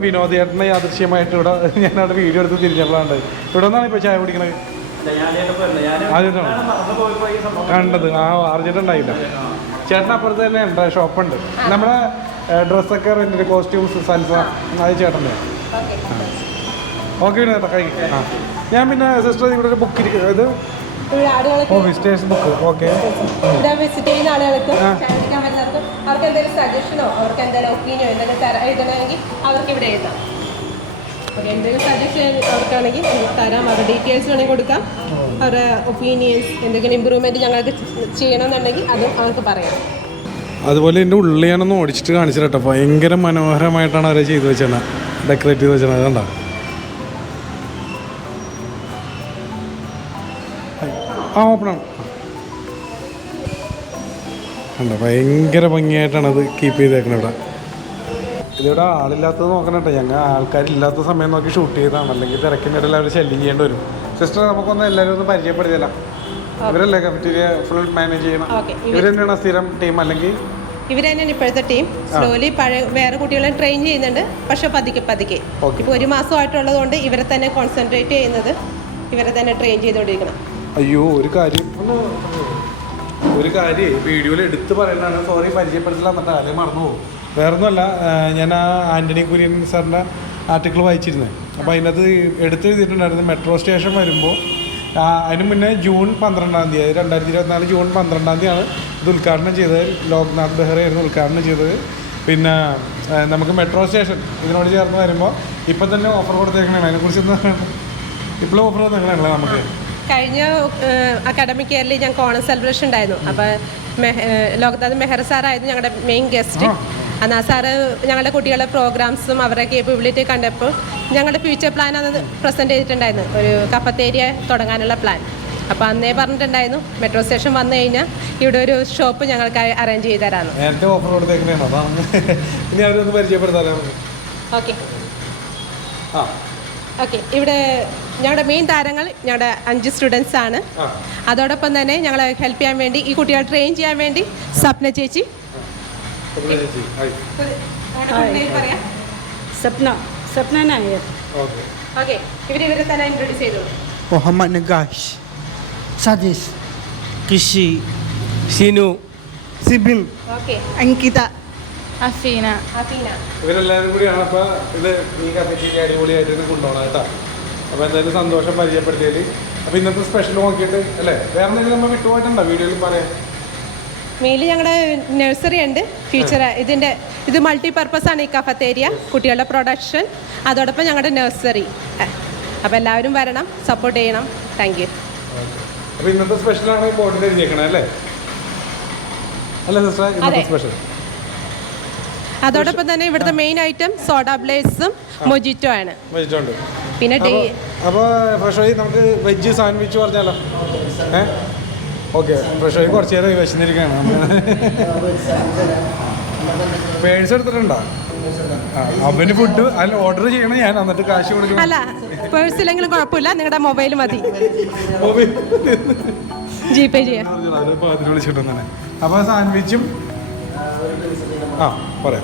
വിനോദേട്ടനെ യാദൃശ്യമായിട്ട് ഇവിടെ ഞാനവിടെ വീഡിയോ എടുത്ത് തിരിഞ്ഞപ്പോഴാണ്. ഇവിടെ നിന്നാണ് ഇപ്പോൾ ചായ കുടിക്കണത്. ആദ്യമായിട്ടാണ് കണ്ടത്. ആർജിട്ടുണ്ടായില്ല. ചേട്ടൻ അപ്പുറത്ത് തന്നെ ഉണ്ട്, ഷോപ്പുണ്ട്. നമ്മുടെ ഡ്രസ്സൊക്കെ റെൻറ്റിൻ്റെ കോസ്റ്റ്യൂംസ് സൽസ അത് ചേട്ടൻ്റെ. ഓക്കെ വിനോദേട്ടാ കഴിക്കും. ഞാൻ പിന്നെ സിസ്റ്റർ ഇവിടെ ഒരു ബുക്ക് ഇത് ഇവിടെ ആളുകൾക്ക് വിസിറ്റേഴ്സ് ബുക്ക് ഓക്കെ. ഇവിടെ വിസിറ്റ് ചെയ്യുന്ന ആളുകൾക്ക് ക്ഷണിക്കാൻ വരുന്നവർക്ക് അവർക്ക് എന്തെങ്കിലും സജഷനോ അവർക്ക് എന്തെങ്കിലും ഒപ്പീനിയോ എന്തെങ്കിലും എഴുതണമെങ്കിൽ അവർക്ക് ഇവിടെ എഴുതാം. ഓക്കെ, എന്തെങ്കിലും സജഷൻ അവർക്കാണെങ്കിൽ തരാം. അവരുടെ ഡീറ്റെയിൽസ് വേണമെങ്കിൽ കൊടുക്കാം. അവരുടെ ഒപ്പീനിയൻസ് എന്തെങ്കിലും ഇമ്പ്രൂവ്മെൻറ്റ് ഞങ്ങൾക്ക് ചെയ്യണമെന്നുണ്ടെങ്കിൽ അതും അവർക്ക് പറയാം. അതുപോലെ എൻ്റെ ഉള്ളിൽ ഞാനൊന്ന് ഓടിച്ചിട്ട് കാണിച്ചിട്ട് കേട്ടോ, ഭയങ്കര മനോഹരമായിട്ടാണ് അവരെ ചെയ്ത് വെച്ചത്, ഡെക്കറേറ്റ് ചെയ്ത് വെച്ചത്. അതുകൊണ്ടാ ഓപ്പണാണ് കണ്ടോ, ഭയങ്കര ഭംഗിയായിട്ടാണ് അത് കീപ്പ് ചെയ്തേക്കുന്നത്. ഇതിവിടെ ആളില്ലാത്തത് നോക്കണം കേട്ടോ, ഞങ്ങൾ ആൾക്കാരില്ലാത്ത സമയം നോക്കി ഷൂട്ട് ചെയ്തതാണ്, അല്ലെങ്കിൽ തിരക്കിൻ്റെ ഇടയിൽ അവർ ശല്യം ചെയ്യേണ്ടി വരും. സിസ്റ്റർ, നമുക്കൊന്ന് എല്ലാവരും ഒന്ന് പരിചയപ്പെടുത്തിയല്ല. ഇവരല്ലേ കഫറ്റീരിയ ഫുൾ മാനേജ് ചെയ്യണം? ഇവർ തന്നെയാണ് സ്ഥിരം ടീം അല്ലെങ്കിൽ ഇവർ തന്നെയാണ് ഇപ്പോഴത്തെ ടീം? സ്ലോലി വേറെ കുട്ടികളെ ട്രെയിൻ ചെയ്യുന്നുണ്ട്, പക്ഷെ പതുക്കെ ഇപ്പോൾ 1 മാസമായിട്ടുള്ളത് കൊണ്ട് ഇവരെ തന്നെ കോൺസെൻട്രേറ്റ് ചെയ്യുന്നത്, ഇവരെ തന്നെ ട്രെയിൻ ചെയ്തുകൊണ്ടിരിക്കണം. അയ്യോ, ഒരു കാര്യം വീഡിയോയിൽ എടുത്ത് പറയുന്നതാണ്, സോറി പരിചയപ്പെടുത്തില്ല എന്നിട്ട് ആദ്യം മറന്നു പോകും. വേറൊന്നുമല്ല, ഞാൻ ആ ആൻ്റണി കുര്യൻ സാറിൻ്റെ ആർട്ടിക്കിൾ വായിച്ചിരുന്നത്. അപ്പോൾ അതിനകത്ത് എടുത്തെഴുതിയിട്ടുണ്ടായിരുന്നു മെട്രോ സ്റ്റേഷൻ വരുമ്പോൾ അതിന് മുന്നേ ജൂൺ 12-ാം തീയതി 2024 ജൂൺ 12-ാം തീയതിയാണ് ഇത് ഉദ്ഘാടനം ചെയ്തത്. ലോക്നാഥ് ബെഹ്റയായിരുന്നു ഉദ്ഘാടനം ചെയ്തത്. പിന്നെ നമുക്ക് മെട്രോ സ്റ്റേഷൻ ഇതിനോട് ചേർന്ന് വരുമ്പോൾ ഇപ്പം തന്നെ ഓഫർ കൊടുത്തേക്കണേ, അതിനെക്കുറിച്ച് ഇപ്പോഴും ഓഫർ കൊടുത്തേക്കണേ നമുക്ക്. കഴിഞ്ഞ അക്കാഡമിക് ഇയറിൽ ഞങ്ങൾക്ക് ഓണം സെലിബ്രേഷൻ ഉണ്ടായിരുന്നു. അപ്പോൾ ലോക്നാഥ് മെഹ്റ സാറായിരുന്നു ഞങ്ങളുടെ മെയിൻ ഗസ്റ്റ്. അന്ന് ആ സാറ് ഞങ്ങളുടെ കുട്ടികളുടെ പ്രോഗ്രാംസും അവരുടെ കേപ്പബിലിറ്റി കണ്ടപ്പോൾ ഞങ്ങളുടെ ഫ്യൂച്ചർ പ്ലാൻ അത് പ്രസൻറ്റ് ചെയ്തിട്ടുണ്ടായിരുന്നു, ഒരു കഫറ്റേരിയ തുടങ്ങാനുള്ള പ്ലാൻ. അപ്പോൾ അന്നേ പറഞ്ഞിട്ടുണ്ടായിരുന്നു മെട്രോ സ്റ്റേഷൻ വന്നു കഴിഞ്ഞാൽ ഇവിടെ ഒരു ഷോപ്പ് ഞങ്ങൾക്ക് അറേഞ്ച് ചെയ്ത് തരാമെന്ന്. നേരത്തെ ഓഫർ കൊടുത്തേക്കണേണോ? അതാണ് ഇനി അവരൊന്ന് പരിചയപ്പെടുത്താലോ? ഓക്കെ ഓക്കെ, ഇവിടെ ഞങ്ങളുടെ മെയിൻ താരങ്ങൾ ഞങ്ങളുടെ 5 സ്റ്റുഡൻസ് ആണ്. അതോടൊപ്പം തന്നെ ഞങ്ങളെ ഹെൽപ്പ് ചെയ്യാൻ വേണ്ടി, ഈ കുട്ടികളെ ട്രെയിൻ ചെയ്യാൻ വേണ്ടി സ്വപ്ന ചേച്ചി. സ്വപ്ന നായർ. ഓക്കെ, ഇവരെ തന്നെ ഇൻട്രൊഡ്യൂസ് ചെയ്തു. മുഹമ്മദ് നഗാഷ്, സതീഷ്, കൃഷി, സിനു, സിബിൻ, ഓക്കെ, അങ്കിത, അഫീന. ഇവരെല്ലാവരും കൂടിയാണ്. അപ്പോൾ ഇത് ഈ കഫറ്റീരിയ അടിപൊളിയായിട്ട് കൊണ്ടുപോകണം കേട്ടോ. അപ്പോൾ എന്തായാലും സന്തോഷം പരിചയപ്പെടുത്തിയതിൽ. അപ്പോൾ ഇന്നത്തെ സ്പെഷ്യൽ നോക്കിയിട്ട് അല്ലേ, വേറെ എന്തെങ്കിലും നമ്മൾ വിട്ടുപോയിട്ടുണ്ടോ വീഡിയോയിൽ പറയാം? മെയിൻലി ഞങ്ങളുടെ നഴ്സറി ഉണ്ട്, ഫ്യൂച്ചർ ഇത് മൾട്ടിപർപ്പസ് ആണ് ഈ കഫറ്റേരിയ, കുട്ടികളുടെ പ്രൊഡക്ഷൻ, അതോടൊപ്പം ഞങ്ങളുടെ നഴ്സറി. അപ്പോൾ എല്ലാവരും വരണം, സപ്പോർട്ട് ചെയ്യണം. Thank you. അപ്പോൾ ഇന്നത്തെ സ്പെഷ്യലാണ് ബോർഡിൽ എഴുതിയേക്കണേ അല്ലേ? അല്ല സിസ്റ്റർ, ഇന്നത്തെ സ്പെഷ്യൽ. അതോടൊപ്പം തന്നെ ഇവിടുത്തെ മെയിൻ ഐറ്റം സോഡ ബ്ലേസും മൊജിറ്റോ ആണ്. മൊജിറ്റോ ഉണ്ട്. പിന്നെ അപ്പോൾ ഫ്രഷോയി നമുക്ക് വെജ് സാൻഡ്വിച്ച് പറഞ്ഞാലോ? ഓക്കെ, ഫ്രഷോയി കുറച്ച് നേരം വിശന്നിരിക്കുകയാണ്. പേഴ്സ് എടുത്തിട്ടുണ്ടോ? അവന് ഫുഡ് അതിൽ ഓർഡർ ചെയ്യണം, ഞാൻ എന്നിട്ട് കാശ് കൊടുക്കണം. അല്ല, പേഴ്സിലെങ്കിലും കുഴപ്പമില്ല, നിങ്ങളുടെ മൊബൈൽ മതി, ജിപേ ചെയ്യാം. വിളിച്ചിട്ടു തന്നെ. അപ്പോൾ സാൻഡ്വിച്ചും പറയാം.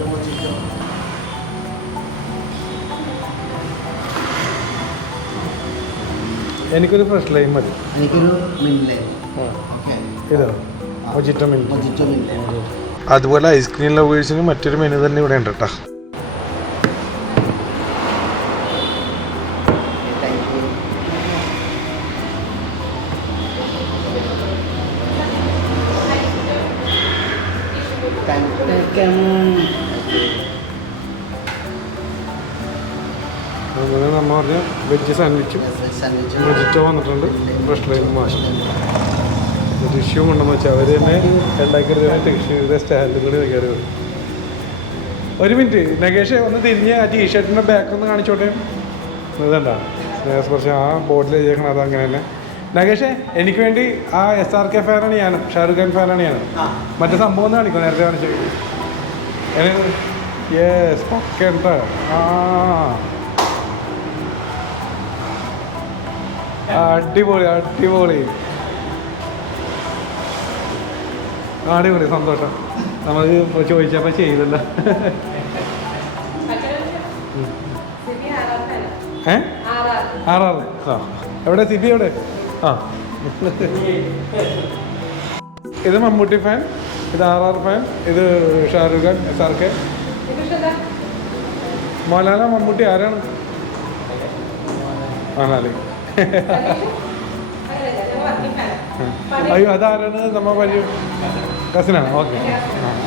എനിക്കൊരു ഫ്രഷ് ലൈം മതി. എനിക്കൊരു മിനിറ്റ്. ഇതോ മൊജിറ്റോ മിനിറ്റ്. അതുപോലെ ഐസ്ക്രീം ലവേഴ്സിന് മറ്റൊരു മെനു തന്നെ ഇവിടെ ഉണ്ട് കേട്ടോ. അങ്ങനെ നമ്മൾ പറഞ്ഞ വെജ് സാൻഡ്വിച്ചും മൊജിറ്റോ വന്നിട്ടുണ്ട്, ഫ്രഷ് ലൈമും വാശി ടിഷ്യൂ കൊണ്ടെന്ന് വെച്ചാൽ അവർ തന്നെ ഉണ്ടാക്കിയത് ടിഷ്യൂയുടെ സ്റ്റാൻഡും കൂടി കയറി വരും. ഒരു മിനിറ്റ് നഗേഷ്, ഒന്ന് തിരിഞ്ഞ് ആ ടീഷർട്ടിൻ്റെ ബാക്ക് ഒന്ന് കാണിച്ചോട്ടെ. ഇതണ്ട സ്നേഹസ്പർശം ആ ബോർഡിൽ എഴുതിയേക്കണം, അത് അങ്ങനെ തന്നെ. നഗേഷേ, എനിക്ക് വേണ്ടി ആ SRK ഫാനാണ് ഞാനും, ഷാറുഖ് ഖാൻ ഫാനാണ് ഞാനും. മറ്റേ സംഭവം ഒന്ന് കാണിക്കും, നേരത്തെ കാണിച്ചു. യെസ്, പക്ക എന്താ. അടിപൊളി അടിപൊളി അടിപൊളി, സന്തോഷം. നമ്മൾ ചോദിച്ചപ്പോൾ ചെയ്തല്ല. ആറാറ്. എവിടെ സിബി? എവിടെ? ഇത് മമ്മൂട്ടി ഫാൻ, ഇത് RR ഫാൻ, ഇത് ഷാറുഖ് ഖാൻ, SRK. മോഹൻലാല മമ്മൂട്ടി ആരാണ്? മോഹൻലാൽ. അയ്യോ അതാരാണ് നമ്മ വലിയ കസിനാണ്. ഓക്കെ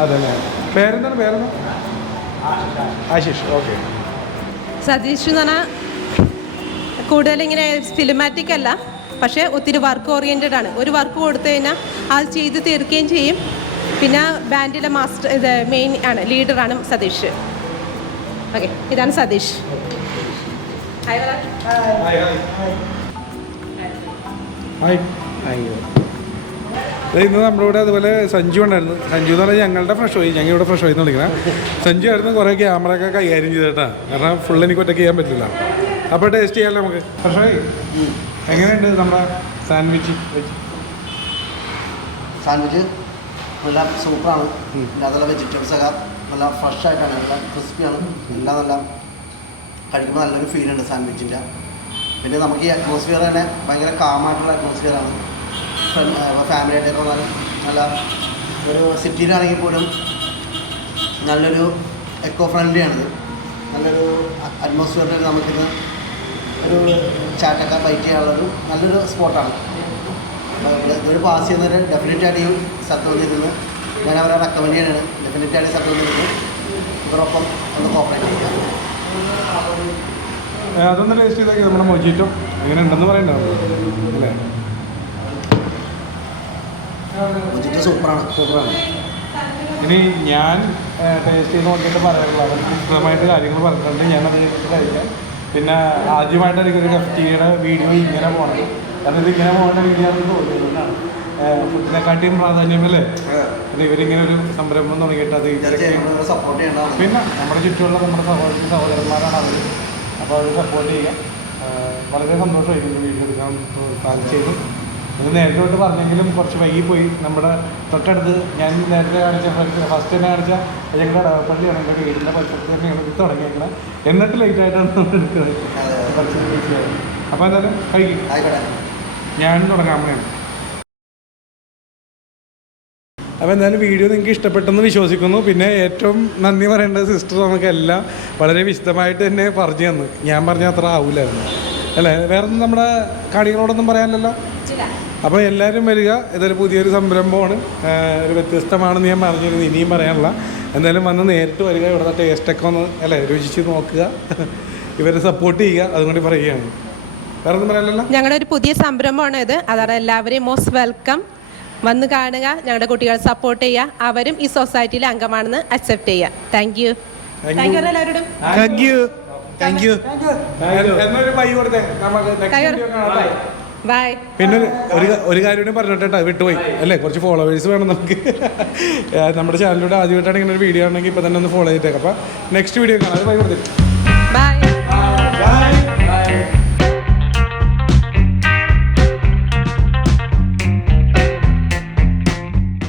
അതല്ലേ. പേരെന്താണ്? ആശിഷ്. ഓക്കെ. സതീഷ് എന്ന് പറഞ്ഞാൽ കൂടുതൽ ഇങ്ങനെ ഫിലിമാറ്റിക് അല്ല, പക്ഷേ ഒത്തിരി വർക്ക് ഓറിയൻറ്റഡ് ആണ്. ഒരു വർക്ക് കൊടുത്തു കഴിഞ്ഞാൽ അത് ചെയ്ത് തീർക്കുകയും ചെയ്യും. പിന്നെ ബാൻഡിലെ മാസ്റ്റർ മെയിൻ ആണ്, ലീഡറാണ് സതീഷ്. ഓക്കെ, ഇതാണ് സതീഷ്. ഇന്ന് നമ്മുടെ കൂടെ അതുപോലെ സഞ്ജു ഉണ്ടായിരുന്നു. സഞ്ജു എന്ന് പറഞ്ഞാൽ ഞങ്ങളുടെ ഞങ്ങൾ ഇവിടെ ഫ്രഷ് എന്ന് വിളിക്കണം. സഞ്ജു ആയിരുന്നു കുറേ ക്യാമറ ഒക്കെ കൈകാര്യം ചെയ്തിട്ടാ, കാരണം ഫുൾ എനിക്ക് ഒറ്റയ്ക്ക് ചെയ്യാൻ പറ്റില്ല. അപ്പോൾ ടേസ്റ്റ് ചെയ്യാമല്ലോ നമുക്ക്. ഫ്രഷായി. എങ്ങനെയുണ്ട് നമ്മുടെ സാൻഡ്വിച്ച്? നല്ല സൂപ്പറാണ്. അതുപോലെ വെജിറ്റബിൾസ് ഒക്കെ നല്ല ഫ്രഷ് ആയിട്ടാണ്, നല്ല ക്രിസ്പിയാണ്. എല്ലാം നല്ല കഴിക്കുമ്പോൾ നല്ലൊരു ഫീലുണ്ട് സാൻഡ്വിച്ചിൻ്റെ. പിന്നെ നമുക്ക് ഈ അറ്റ്മോസ്ഫിയർ തന്നെ ഭയങ്കര കാമായിട്ടുള്ള അറ്റ്മോസ്ഫിയറാണ്. ഫാമിലിയായിട്ടൊക്കെ വന്നാൽ നല്ല ഒരു സിറ്റിയിലാണെങ്കിൽ പോലും നല്ലൊരു എക്കോ ഫ്രണ്ട്ലിയാണിത്. നല്ലൊരു അറ്റ്മോസ്ഫിയറിൽ നമുക്കിന്ന് ഒരു ചാറ്റൊക്കെ ബൈറ്റ് ചെയ്യാനുള്ളൊരു നല്ലൊരു സ്പോട്ടാണ്. ഇതൊരു പാസ് ചെയ്യുന്നവർ ഡെഫിനറ്റായിട്ട് ഈ സത്വനിരുന്ന് ഞാൻ അവരെ റെക്കമെൻഡ് ചെയ്യാനാണ്. ഡെഫിനറ്റായിട്ട് സത്വനിരുന്ന് ഇവരൊപ്പം ഒന്ന് കോപ്പറേറ്റ് ചെയ്യാം. അതൊന്ന് ടേസ്റ്റ് ചെയ്താൽ നമ്മുടെ മൊജിറ്റോ എങ്ങനെ ഉണ്ടെന്ന് പറയണ്ടോ അല്ലേ? മൊജിറ്റോ സൂപ്പറാണ്. ഇനി ഞാൻ ടേസ്റ്റ് ചെയ്ത് നോക്കിയിട്ട് പറയാറുള്ളൂ. അവർക്ക് വിശദമായിട്ട് കാര്യങ്ങൾ പറഞ്ഞിട്ടുണ്ട്. ഞാനത് കഴിക്കാം. പിന്നെ ആദ്യമായിട്ടായിരിക്കും ഒരു കഫറ്റീരിയയുടെ വീഡിയോ ഇങ്ങനെ പോകണം. കാരണം ഇത് ഇങ്ങനെ പോകേണ്ട വീഡിയോ ആണെന്ന് തോന്നുന്നതാണ്. ഫുഡിനെക്കാട്ടിയും പ്രാധാന്യമല്ലേ പിന്നെ ഇവരിങ്ങനെ ഒരു സംരംഭം തുടങ്ങിയിട്ട് അത് സപ്പോർട്ട് ചെയ്യണം. പിന്നെ നമ്മുടെ ചുറ്റുമുള്ള നമ്മുടെ സഹോദരന്മാരാണ് അവർ. അപ്പോൾ അവർ സപ്പോർട്ട് ചെയ്യുക. വളരെ സന്തോഷമായിരുന്നു വീഡിയോ എടുക്കാൻ സാധിച്ചത്. ഇത് നേരത്തെ തൊട്ട് പറഞ്ഞെങ്കിലും കുറച്ച് വൈകിപ്പോയി. നമ്മുടെ തൊട്ടടുത്ത് ഞാൻ നേരത്തെ കാണിച്ച ഫസ്റ്റ് തന്നെ കാണിച്ച ഞങ്ങളുടെ ഇടവപ്പള്ളിയാണ്, എൻ്റെ വീടിൻ്റെ പരിസരത്ത് തന്നെയാണ് ഇത് തുടങ്ങിയേക്കുന്നത്. എന്നിട്ട് ലേറ്റായിട്ടാണ് നമ്മൾ എടുക്കുന്നത്. അപ്പോൾ എന്തായാലും കഴിക്കും. ഞാൻ തുടങ്ങാൻ വേണ്ടി. അപ്പോൾ എന്തായാലും വീഡിയോ നിങ്ങൾക്ക് ഇഷ്ടപ്പെട്ടെന്ന് വിശ്വസിക്കുന്നു. പിന്നെ ഏറ്റവും നന്ദി പറയേണ്ടത് സിസ്റ്റർ നമുക്കെല്ലാം വളരെ വിശദമായിട്ട് തന്നെ പറഞ്ഞു തന്നു. ഞാൻ പറഞ്ഞ അത്ര ആവില്ലായിരുന്നു അല്ലേ? വേറൊന്നും നമ്മുടെ കാണികളോടൊന്നും പറയാനില്ലല്ലോ. അപ്പോൾ എല്ലാവരും വരിക. ഇതൊരു പുതിയൊരു സംരംഭമാണ്, ഒരു വ്യത്യസ്തമാണെന്ന് ഞാൻ പറഞ്ഞിരുന്നു. ഇനിയും പറയാനുള്ള എന്തായാലും വന്ന് നേരിട്ട് വരിക. ഇവിടുത്തെ ടേസ്റ്റൊക്കെ ഒന്ന് അല്ലേ രുചിച്ച് നോക്കുക, ഇവരെ സപ്പോർട്ട് ചെയ്യുക. അതുകൊണ്ട് പറയുകയാണ്. വേറെ ഒന്നും പറയാനല്ലോ. ഞങ്ങളുടെ ഒരു പുതിയ സംരംഭമാണ് ഇത്. അതാണ് എല്ലാവരെയും മോസ്റ്റ് വെൽക്കം. വന്ന് കാണുക, ഞങ്ങളുടെ കുട്ടികളെ സപ്പോർട്ട് ചെയ്യുക. അവരും ഈ സൊസൈറ്റിയിലെ അംഗമാണെന്ന് അക്സെപ്റ്റ് ചെയ്യുക. താങ്ക് യു എല്ലാവരോടും. എന്നൊരു ബൈ കൊടുത്തേ. ബൈ. പിന്നെ ഒരു കാര്യം കൂടി പറഞ്ഞോട്ടെ, വിട്ടുപോയി അല്ലേ? കുറച്ച് ഫോളോവേഴ്സ് വേണം നമുക്ക്. നമ്മുടെ ചാനലിലൂടെ ആദ്യമായിട്ടാണ് ഇങ്ങനെ ഒരു വീഡിയോ ആണെങ്കിൽ ഇപ്പോൾ തന്നെ ഒന്ന് ഫോളോ ചെയ്തേക്കാം. അപ്പോൾ നെക്സ്റ്റ് വീഡിയോ കാണാം. ബൈ കൊടുത്തേ. ബൈ.